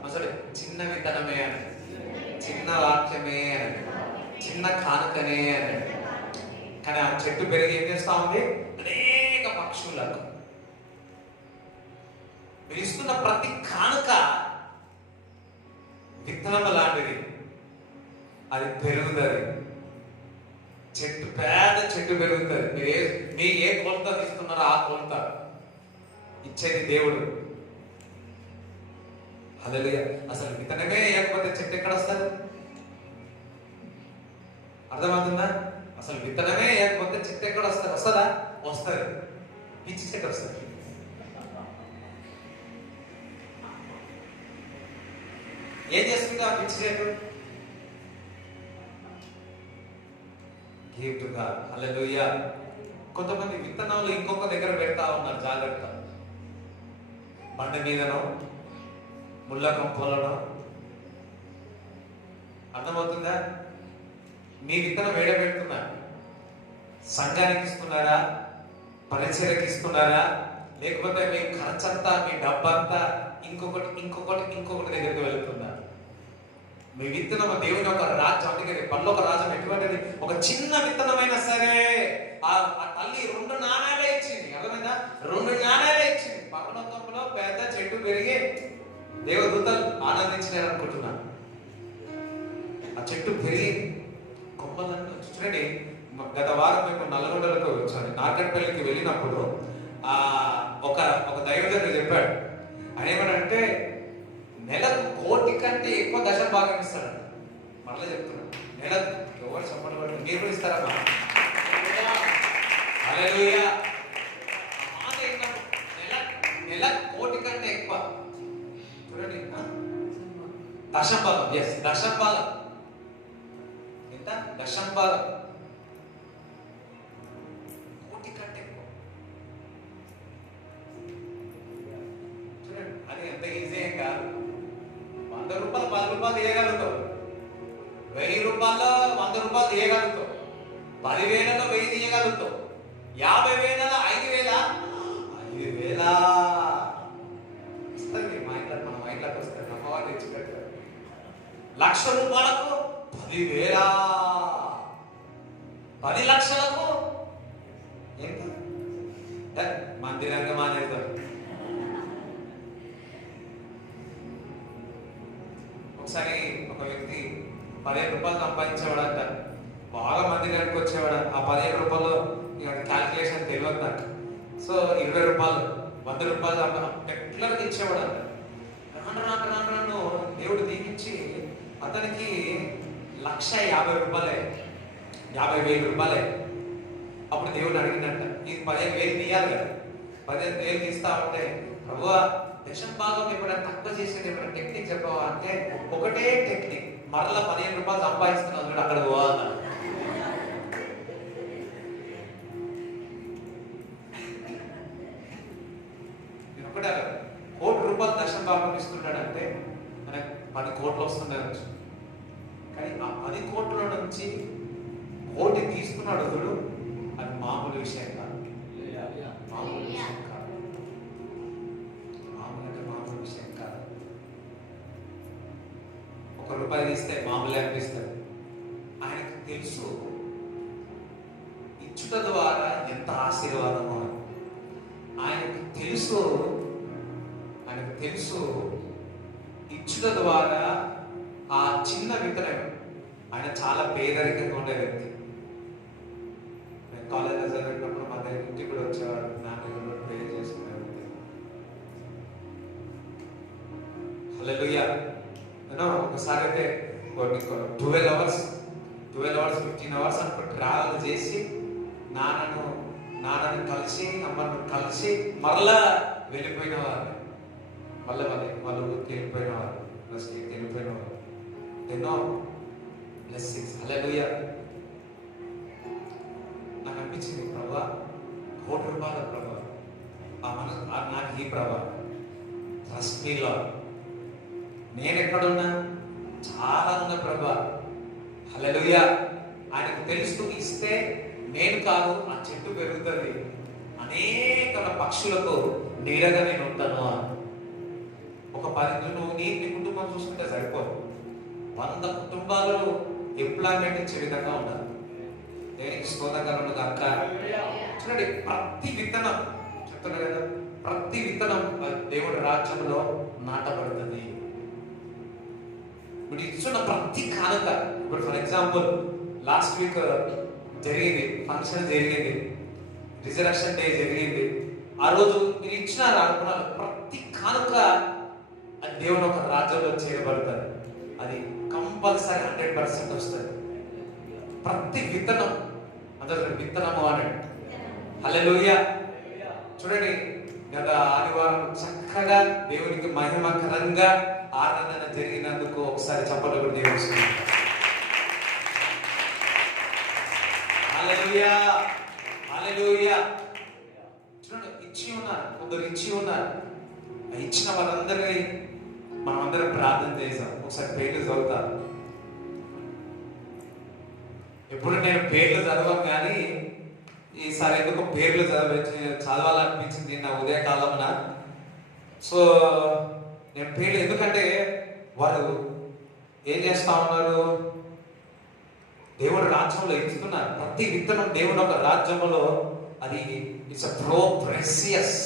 అసలు చిన్న విత్తనమే అని, చిన్న వాక్యమే అని, చిన్న కానుకనే అని. కానీ ఆ చెట్టు పెరిగి ఏం చేస్తా ఉంది? అనేక పక్షులకు. మీరు ఇస్తున్న ప్రతి కానుక విత్తనం లాంటిది. అది పెరుగుతుంది. చెట్టు పెద్ద చెట్టు పెరుగుతుంది. మీరు ఏ కొలత ఇస్తున్నారో ఆ కొలత ఇచ్చేది దేవుడు. హల్లెలూయా. అసలు విత్తనమే వేయకపోతే చెట్టు ఎక్కడ వస్తుంది? అర్థమవుతుందా? అసలు విత్తనమే వేయకపోతే చెట్టు ఎక్కడ వస్తుంది? వస్తుందా? వస్తుంది. పిచ్చి చెట్టు వస్తుంది. ఏం చేస్తుంది ఆ పిచ్చి రేటు? Give to God. హల్లెలూయా. కొంతమంది విత్తనాలు ఇంకొక దగ్గర పెడతా ఉన్నారు, జాగ్రత్త. బండి మీదనో ముళ్ళ కంపలనో. అర్థమవుతుందా? మీ విత్తనం వేడబెడుతున్నారు. సంఘానికి ఇస్తున్నారా, పరిచయకి ఇస్తున్నారా, లేకపోతే మీ ఖర్చంతా, మీ డబ్బంతా ఇంకొకటి దగ్గరికి వెళ్తుందా? మీ విత్తనం దేవుని ఒక రాజ్యం. అందుకే పరలోక రాజ్యం ఎటువంటిది? ఒక చిన్న విత్తనమైనా సరే ఆ తల్లి 2 నాణాలే ఇచ్చింది. అర్థమైందా? 2 నాణాలే ఇచ్చింది. పరలోకంలో పెద్ద చెట్టు పెరిగి దేవదూతలు ఆనందించినారు అనుకుంటున్నా. ఆ చెట్టు పెరిగి కొమ్మలను చూడండి. గత వారం మేము నల్గొండలకు వచ్చాను, నార్కట్పల్లికి వెళ్ళినప్పుడు ఒక దైవజనుడు చెప్పాడు. ఆయన ఏమనంటే నెలకు 1 కోటి కంటే ఎక్కువ దశ భాగం ఇస్తాడు. మరలా చెప్తున్నాడు, నెలకు ఎవరు చెప్పండి, మీరు కూడా ఇస్తారా? హల్లెలూయా. నెలకు 1 కోటి కంటే ఎక్కువ. చూడండి, దశంభాగం. ఎస్, దశంభాగం. ఎంత? దశంభాగం. 1 కోటి కంటే ఎక్కువ. చూడండి, అది ఎంత ఈజీ ఏం కాదు. 100 రూపాయలు 10 రూపాయలు తీయగలుగుతావు. 1000 రూపాయలు 100 రూపాయలు తీయగలుగుతావు. 10,000లో 1000 తీయగలుగుతావు. 50,000లో 5,000. 5,000 వస్తుంది. మా ఇంట్లోకి వస్తుంది. అమ్మవారు తెచ్చి పెడతారు. 1,00,000 రూపాయలకు 10,000. 10 లక్షలకు ఎంత? మందిరంగా మానేస్తారు. ఒకసారి ఒక వ్యక్తి 15 రూపాయలు సంపాదించేవాడంట. బాగా మందిరానికి వచ్చేవాడు. ఆ 15 రూపాయలు క్యాల్కులేషన్ తెలియదు నాకు. సో 20 రూపాయలు 100 రూపాయలు రెగ్యులర్గా ఇచ్చేవాడంట. రాను దేవుడు దీవించి అతనికి 1,50,000 రూపాయలే, 50,000 రూపాయలే. అప్పుడు దేవుడు అడిగినట్ట, ఇది 15,000 తీయాలి కదా, 15,000 తీస్తా ఉంటే, ప్రభువా దశం భాగం ఎప్పుడైనా తక్కువ చేసేది ఎప్పుడైనా టెక్నిక్ చెప్పవా అంటే, ఒకటే టెక్నిక్, మరలా 15 రూపాయలు సంపాదిస్తున్నావు చూడు, అక్కడ పోవాలన్నా. ఒకటే 1 కోటి రూపాయలు దశం భాగం ఇస్తున్నాడంటే మనకు 10 కోట్లు వస్తుండొచ్చు. కానీ ఆ 10 కోట్ల నుంచి 1 కోటి తీసుకున్నాడు చూడు, అది మామూలు విషయం కాదు. మామూలు విషయం కాదు. మామూలు విషయం కాదు. 1 రూపాయి తీస్తే మామూలు అనిపిస్తుంది. ఆయనకు తెలుసు ఇచ్చుట ద్వారా ఎంత ఆశీర్వాదమో. ఆయనకు తెలుసు ఇచ్చుట ద్వారా ఆ చిన్న విత్తనం. ఆయన చాలా పేదరికంగా ఉండే వ్యక్తి. నేను కాలేజీలో చదివినప్పుడు మా దగ్గర ఇంటికి కూడా వచ్చేవాడు, నా దగ్గర ప్రే చేసుకునే వ్యక్తి. హల్లెలూయా. ఒకసారి అయితే 12 అవర్స్ 15 అవర్స్ అనుకో ట్రావెల్ చేసి నాన్నను కలిసి అమ్మను కలిసి మరలా వెళ్ళిపోయిన వారు. మళ్ళీ వాళ్ళ ఊరికి వెళ్ళిపోయిన వారు, వెళ్ళిపోయిన వారు. ఎన్నో బ్లెస్సింగ్స్. హల్లెలూయా. నాకు అనిపించింది, ప్రభా 1 కోటి రూపాయల ప్రభా, నాకు ఈ ప్రభా ట్రస్ట్ మీ లార్డ్. నేను ఎక్కడున్నా చాలా ఉన్న ప్రభా. హల్లెలూయా. ఆయనకు తెలుస్తూ ఇస్తే నేను కాదు, ఆ చెట్టు పెరుగుతుంది, అనేక పక్షులకు నీడగా నేను ఉంటాను. ఒక 10 నువ్వు నీ కుటుంబం చూసుకుంటే సరిపోదు. 100 కుటుంబాలు ఎంప్లాయ్మెంట్ ఇచ్చే విధంగా ఉండాలి. దేనికి స్తోత్రకరణ అక్క. చూడండి, ప్రతి విత్తనం చెప్తున్నా కదా, ప్రతి విత్తనం దేవుడి రాజ్యంలో నాటబడుతుంది. ఇప్పుడు ఇస్తున్న ప్రతి కానుక, ఇప్పుడు ఫర్ ఎగ్జాంపుల్ లాస్ట్ వీక్ జరిగింది, ఫంక్షన్ జరిగింది, రిజరక్షన్ డే జరిగింది. ఆ రోజు మీరు ఇచ్చిన అనుకున్నారు ప్రతి కానుక అది దేవుని ఒక రాజ్యంలో చేయబడుతుంది. అది కంపల్సరీ 100% వస్తుంది. ప్రతి విత్తనం అందరూ విత్తనము అనండి. హల్లెలూయా. చూడండి, గత ఆదివారం చక్కగా దేవునికి మహిమకరంగా ఆరాధన జరిగినందుకు ఒకసారి చప్పట్లు కూడా దేవుడు. హల్లెలూయా, హల్లెలూయా. చూడండి, ఇచ్చి ఉన్నారు, కొందరు ఇచ్చి ఉన్నారు. ఇచ్చిన వాళ్ళందరినీ మనం అందరం ప్రార్థన చేసాం. ఒకసారి పేర్లు చదువుతారు. ఎప్పుడు నేను పేర్లు చదవను, కానీ ఈసారి ఎందుకు పేర్లు చదవాలనిపించింది నా ఉదయకాలమున. సో నేను పేర్లు, ఎందుకంటే వారు ఏం చేస్తా ఉన్నారు, దేవుడు రాజ్యంలో ఇస్తున్నారు. ప్రతి విత్తనం దేవుడు ఒక రాజ్యంలో అది ఇట్స్ ప్రెషియస్,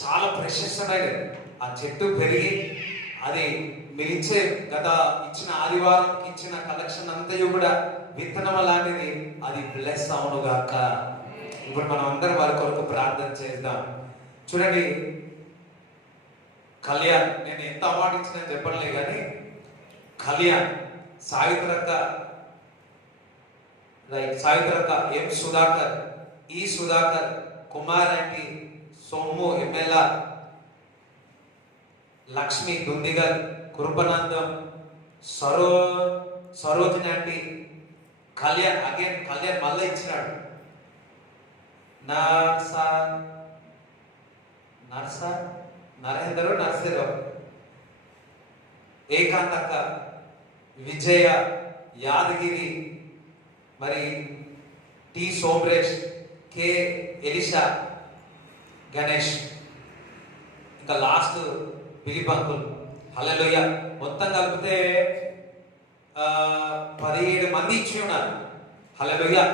చాలా ప్రెషియస్ అనేది. ఆ చెట్టు పెరిగి అది మీరు ఇచ్చిన ఆదివారం ఇచ్చిన కలెక్షన్ అంతయు కూడా విత్తనం లాంటిది, అది బ్లెస్ అవును గాక. ఇప్పుడు మనం అందరం వారి కొరకు ప్రార్థన చేద్దాం. చూడండి, కళ్యాణ్, నేను ఎంత అవార్డు ఇచ్చినా చెప్పలే కానీ కళ్యాణ్, సావిత్రక్క, ఎం సుధాకర్, ఈ సుధాకర్, కుమార్ ఆంటీ, సోము ఎమ్మెల్ఆర్, లక్ష్మి దుందిగల్, కృపనందం, సరోజిని ఆంటీ, కళ్యాణ్ మళ్ళీ ఇచ్చినాడు. నరసింహరావు, ఏకాంత్ అక్క, విజయ, యాదగిరి, మరి టి సోమరేష్, కె ఎలిషా, గణేష్, ఇంకా లాస్ట్ పిలిపంకులు. హల్లెలూయా. మొత్తం కలిపితే 17 మంది ఇచ్చి ఉన్నారు. హల్లెలూయా.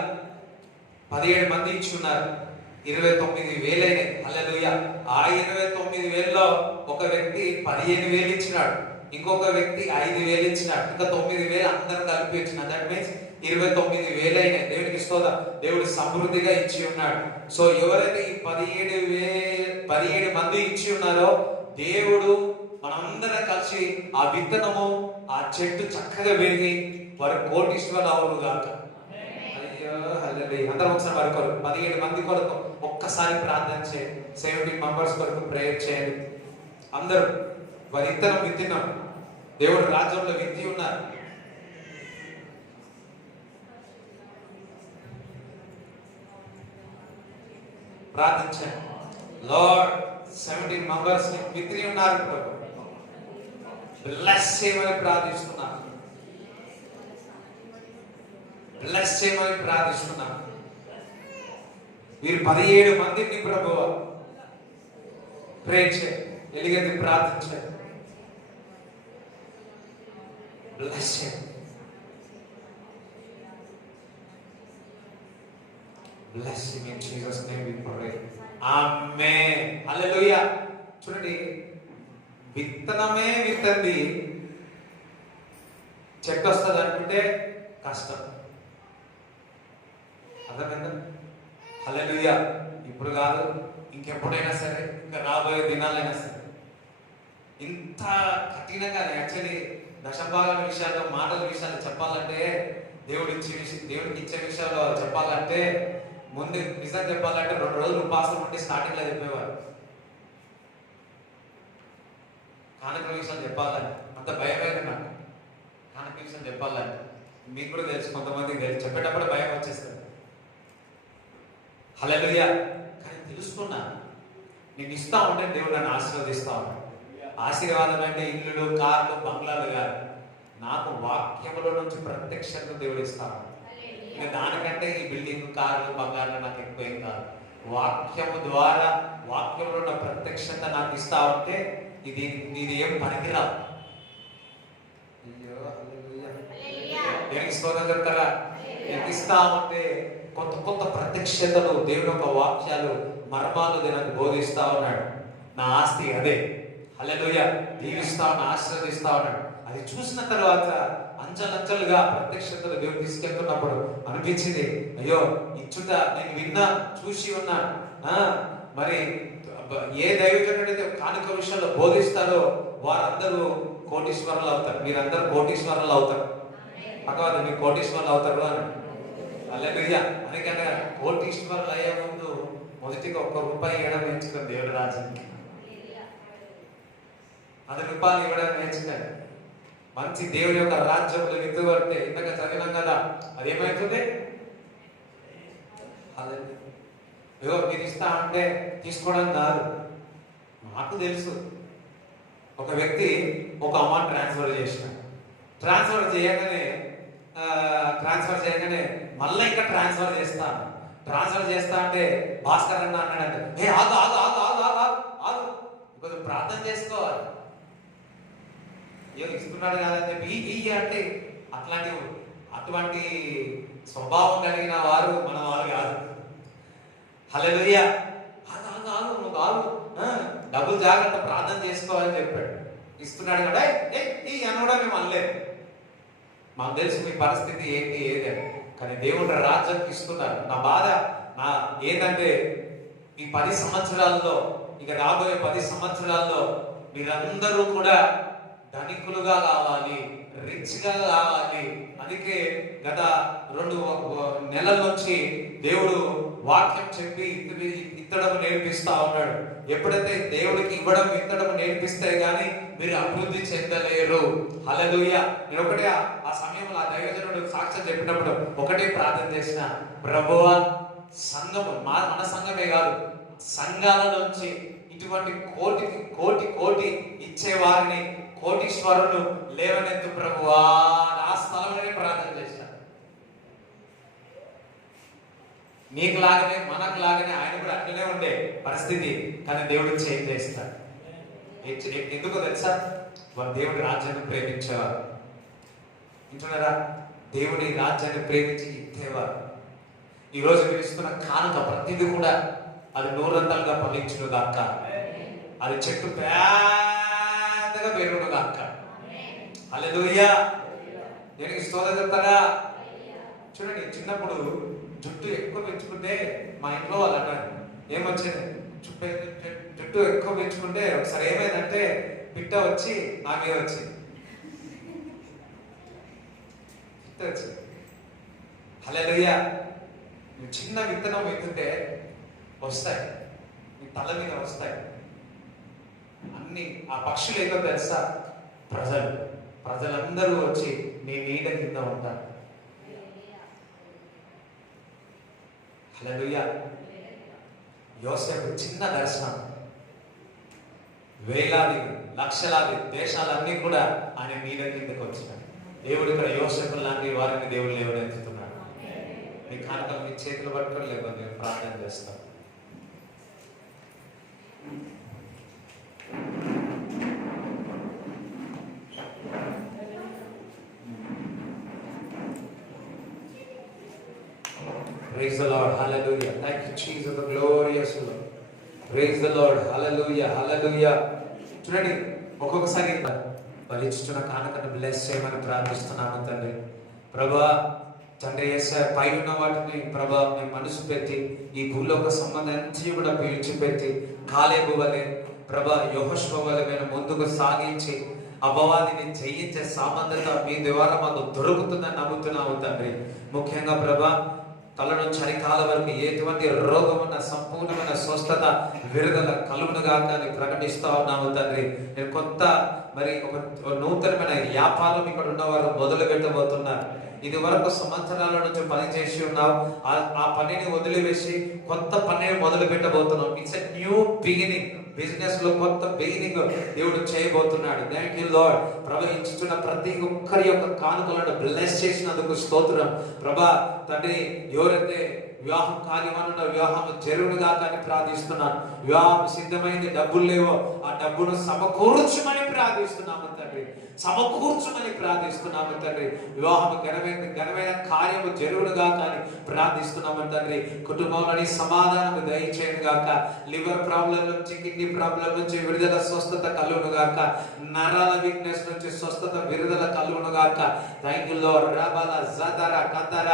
17 మంది ఇచ్చి ఉన్నారు. 29,000 అయినాయి. హల్లెలూయా. ఆ 29,000లో ఒక వ్యక్తి 15,000 ఇచ్చినాడు, ఇంకొక వ్యక్తి 5,000 ఇచ్చినాడు, ఇంకా 9,000 అందరం కలిపి ఇచ్చినాడు. దట్ మీన్స్ 29,000 అయినాయి. దేవునికి స్తోత్రం. దేవుడు సమృద్ధిగా ఇచ్చి ఉన్నాడు. సో ఎవరైతే ఈ 17 మంది ఇచ్చి ఉన్నారో, దేవుడు మనందరం కలిసి ఆ విత్తనము, ఆ చెట్టు చక్కగా పెరిగి వారి కోటీశ్వరులు అవును గాక. అయ్యో హల్లెలూయా. అందరం ఒకసారి వారి కొరకు 17 మంది కొరకు ఒక్కసారి ప్రార్థన చేయండి. 17 మెంబర్స్ కొరకు ప్రేయర్ చేయండి. అందరూ వారి విత్తనం విత్తినాం. దేవుడు రాజ్యంలో విత్తి ఉన్నారు. ప్రార్థించండి. లార్డ్, 17 మెంబర్స్ ని విత్తి ఉన్నారు ప్రభు, బ్లెస్ చేయమని ప్రార్థిస్తున్నాను. బ్లెస్ చేయమని ప్రార్థిస్తున్నాను. మీరు 17 మందిని ప్రభు ప్రే చేయండి, ఎలుగెత్తి ప్రార్థించండి. బ్లెస్ చేయండి. Bless him in Jesus' name we pray. Amen. Hallelujah. చూడండి, విత్తనమే విత్తంది, చెట్టు వస్తుంది అనుకుంటే కష్టం. అర్థమైందా? హల్లెలూయా. ఇప్పుడు కాదు, ఇంకెప్పుడైనా సరే, ఇంకా రాబోయే దినాలైనా సరే, ఇంత కఠినంగా యాక్చువల్లీ దశభాగాల విషయాలు, మాటల విషయాలు చెప్పాలంటే, దేవుడికి ఇచ్చే విషయాలు చెప్పాలంటే, ముందు నిజం చెప్పాలంటే 2 రోజులు ఉపాసం ఉండి స్టార్టింగ్ లో చెప్పేవారు. కానుక విషయాలు చెప్పాలని అంత భయమైన నాకు. కానుక విషయాలు చెప్పాలని మీకు కూడా తెలుసు, కొంతమందికి తెలుసు, చెప్పేటప్పుడు భయం వచ్చేస్తుంది. హల్లెలూయా. కానీ తెలుసుకున్నా, నేను ఇస్తా ఉంటే దేవుడు నన్ను ఆశీర్వదిస్తా ఉన్నాడు. ఆశీర్వాదం అంటే ఇల్లులు, కార్లు, బంగ్లాలు కాదు, నాకు వాక్యములో నుంచి ప్రత్యక్షంగా దేవుడు ఇస్తాను. ఇంకా దానికంటే ఈ బిల్డింగ్, కార్లు, బంగారు నాకు ఎక్కువ ఏం కాదు. వాక్యము ద్వారా, వాక్యంలో ఉన్న ప్రత్యక్షంగా నాకు ఇస్తా ఉంటే ఇది ఏం పనికిరావు. స్తోత్రం చెప్తారా? ఇస్తా ఉంటే కొత్త కొత్త ప్రత్యక్షతలు, దేవుని యొక్క వాక్యాలు, మర్మాలు నాకు బోధిస్తా ఉన్నాడు. నా ఆస్తి అదే. హల్లెలూయా. దీవిస్తా ఉన్నా, ఆశీర్వదిస్తా ఉన్నాడు. అది చూసిన తర్వాత అంచెలంచెలుగా ప్రత్యక్షతలు దేవుడు తీసుకెళ్తున్నప్పుడు అనిపించింది, అయ్యో ఇచ్చుట నేను విన్నా, చూసి ఉన్నా. మరి ఏ దైవజనుడైతే కానుక విషయంలో బోధిస్తారో వారందరూ కోటీశ్వరులు అవుతారు. మీరందరూ కోటీశ్వరులు అవుతారు. పక్కవారు మీరు కోటీశ్వరులు అవుతారు అని. హల్లెలూయా. అందుకని కోటీశ్వరులు అయ్యే ముందు మొదటిగా 1 రూపాయి ఇవ్వడం ఎంచుకుని దేవుడు రాజ్యానికి. 10 రూపాయలు ఇవ్వడం నేర్చుకోండి. మంచి దేవుని యొక్క రాజ్యంలో విత్తుబడితే ఇంతగా చదివినాం కదా, అదేమవుతుంది? అదే ఏదో మీరు ఇస్తా అంటే తీసుకోవడం కాదు. నాకు తెలుసు, ఒక వ్యక్తి ఒక అమౌంట్ ట్రాన్స్ఫర్ చేయగానే మళ్ళీ ఇంకా ట్రాన్స్ఫర్ చేస్తా అంటే భాస్కర్ అన్న అన్నాడంటే, ఏ ఆగు ఆగు ఆగు ఆగు ఆగు ఆగు ఆగు, కొంచెం ప్రార్థన చేసుకోవాలి. ఏదో ఇస్తున్నాడు కాదని చెప్పి ఈ అంటే అటువంటి స్వభావం కలిగిన వారు మన వారు కాదు. హల్లెలూయా. ఆగు ఆగు ఆగు, నువ్వు ఆగు, డబ్బులు జాగ్రత్త, ప్రార్థన చేసుకోవాలని చెప్పాడు. ఇస్తున్నాడు కదా ఈ అని కూడా మేము అనలేదు. మాకు తెలుసు మీ పరిస్థితి ఏంటి ఏదని, కానీ దేవుడు రాజ్యానికి ఇస్తున్నారు. నా బాధ ఏంటంటే ఈ 10 సంవత్సరాల్లో, ఇక రాబోయే 10 సంవత్సరాల్లో మీరందరూ కూడా ధనికులుగా కావాలి, రిచ్గా కావాలి. అందుకే గత 2 నెలల నుంచి దేవుడు వాక్యం చెప్పి ఇత్తడం నేర్పిస్తా ఉన్నాడు. ఎప్పుడైతే దేవుడికి ఇవ్వడం ఇత్తడం నేర్పిస్తే గానీ మీరు అభివృద్ధి చెందలేరు. హల్లెలూయా. నేను ఒకటే ఆ సమయంలో ఆ దైవజనుడు సాక్ష్యం చెప్పినప్పుడు ఒకటే ప్రార్థన చేసిన, ప్రభువా సంఘము మన సంఘమే కాదు, సంఘాల నుంచి ఇటువంటి కోటి ఇచ్చే వారిని, కోటీశ్వరులు లేవనెత్తు ప్రభువా. ఆ స్థలంలోనే ప్రార్థన చేశాను. నీకు లాగానే మనకు లాగానే ఆయన కూడా అట్లనే ఉండే పరిస్థితి, కానీ దేవుడు చేంజ్ చేస్తాడు. ఎందుకో తెలుసా? వారు దేవుడి రాజ్యాన్ని ప్రేమించేవారు. వింటున్నారా? దేవుడి రాజ్యాన్ని ప్రేమించి ఇచ్చేవారు. ఈరోజు మీరు ఇస్తున్న కానుక ప్రతిదీ కూడా అది 100 ఫలించును గాక, అది చెట్టు పెద్దగా పెరుగును గాక. హల్లెలూయా. దేనికి స్తోత్రం చెప్తారా? చూడండి, చిన్నప్పుడు జుట్టు ఎక్కువ పెంచుకుంటే మా ఇంట్లో వాళ్ళు అన్నారు, ఏమొచ్చింది జుట్టు ఎక్కువ పెంచుకుంటే ఒకసారి ఏమైందంటే పిట్ట వచ్చి నా మీద వచ్చింది. హల్లెలూయా. నువ్వు చిన్న విత్తనం విత్తుతే వస్తాయి, నీ తల మీద వస్తాయి అన్ని. ఆ పక్షులు ఏదో తెలుసా? ప్రజలందరూ వచ్చి నీ నీడ కింద ఉంటారు. హల్లెలూయా. యోసేపు చిన్న దర్శనం, వేలాది లక్షలాది దేశాలన్నీ కూడా ఆయన నీడ కిందకి వచ్చినాడు. దేవుడు ఇక్కడ యోసేపు లాంటి వారిని దేవుడు లేవనెత్తుతున్నాడు. మీ కానుకలు మీ చేతులు పట్టుకొని లేకపోతే నేను ప్రార్థన చేస్తాను. Praise the Lord. Hallelujah. Thank you, Jesus, the glorious Lord. Praise the Lord. Hallelujah. Hallelujah. చూడండి, ఒక్కొక్కసారి పరిచిస్తున్న కానుకను బ్లెస్ చేయమని ప్రార్థిస్తున్నాము తండ్రి. ప్రభా తండ్రి యేసయ్య, పై ఉన్న వాటిని ప్రభా మేము మనసు పెట్టి ఈ భూలోక సంబంధించి కూడా విడిచిపెట్టి కాలేబు వలె ప్రభా యెహోషువ వలె మేము ముందుకు సాగించి అపవాదిని జయించే సామర్థ్యత మీ ద్వారా మాకు దొరుకుతుందని నమ్ముతున్నాము తండ్రి. ముఖ్యంగా ప్రభా తల నుంచి అరికాల వరకు ఎటువంటి రోగం ఉన్న సంపూర్ణమైన స్వస్థత విడుదల కలుగునుగా అని ప్రకటిస్తా ఉన్నాము తండ్రి. నేను కొత్త ఒక నూతనమైన వ్యాపారం ఇక్కడ ఉన్నవారు మొదలు పెట్టబోతున్నారు. ఇది వరకు సంవత్సరాల నుంచి పని చేసి ఉన్నావు, ఆ పనిని వదిలివేసి కొత్త పనిని మొదలు పెట్టబోతున్నాం. It's a new beginning. Business లో కొత్త బిగినింగ్ దేవుడు చేయబోతున్నాడు. Thank you Lord. ప్రభా ఇచ్చుతున్న ప్రతి ఒక్కరి యొక్క కానుకలను బ్లెస్ చేసినందుకు స్తోత్రం. ప్రభా తండ్రి, ఎవరైతే వివాహం కార్యమన్న వివాహం జరుగునుగా కానీ ప్రార్థిస్తున్నాను. వివాహం సిద్ధమైంది, డబ్బులు లేవో ఆ డబ్బును సమకూర్చమని ప్రార్థిస్తున్నాము తండ్రి. సమకూర్చమని ప్రార్థిస్తున్నాము తండ్రి. వివాహం ఘనమైన కార్యము జరుగునుగా కానీ ప్రార్థిస్తున్నాము తండ్రి. కుటుంబంలోని సమాధానం దయచేయను గాక. లివర్ ప్రాబ్లం నుంచి, కిడ్నీ ప్రాబ్లం నుంచి విడుదల స్వస్థత కలుగును గాక. నరాల వీక్నెస్ నుంచి స్వస్థత విడుదల కలుగును గాక. Thank you Lord. రబల జదర కతర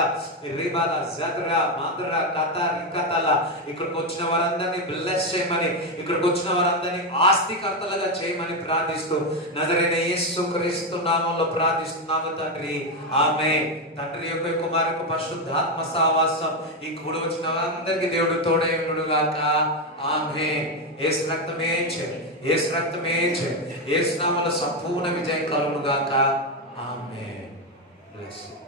రిబల జదర మాదర కతర రికతల. ఇక్కడికి వచ్చిన వారందరినీ బ్లెస్ చేయమని, ఇక్కడికి వచ్చిన వారందరినీ ఆస్తికర్తలుగా చేయమని ప్రార్థిస్తూ నజరైన యేసు క్రీస్తు నామములో ప్రార్థిస్తున్నాము తండ్రి. ఆమేన్. తండ్రి యొక్క కుమారు యొక్క పరిశుద్ధాత్మ సహవాసం ఈ కూడి వచ్చిన వారందరికీ దేవుడు తోడై ఉండును గాక. ఆమేన్. యేసు రక్తమే చేయి, యేసు రక్తమే చేయి, యేసు నామములో సంపూర్ణ విజయం కలుగును గాక. ఆమేన్. Bless you.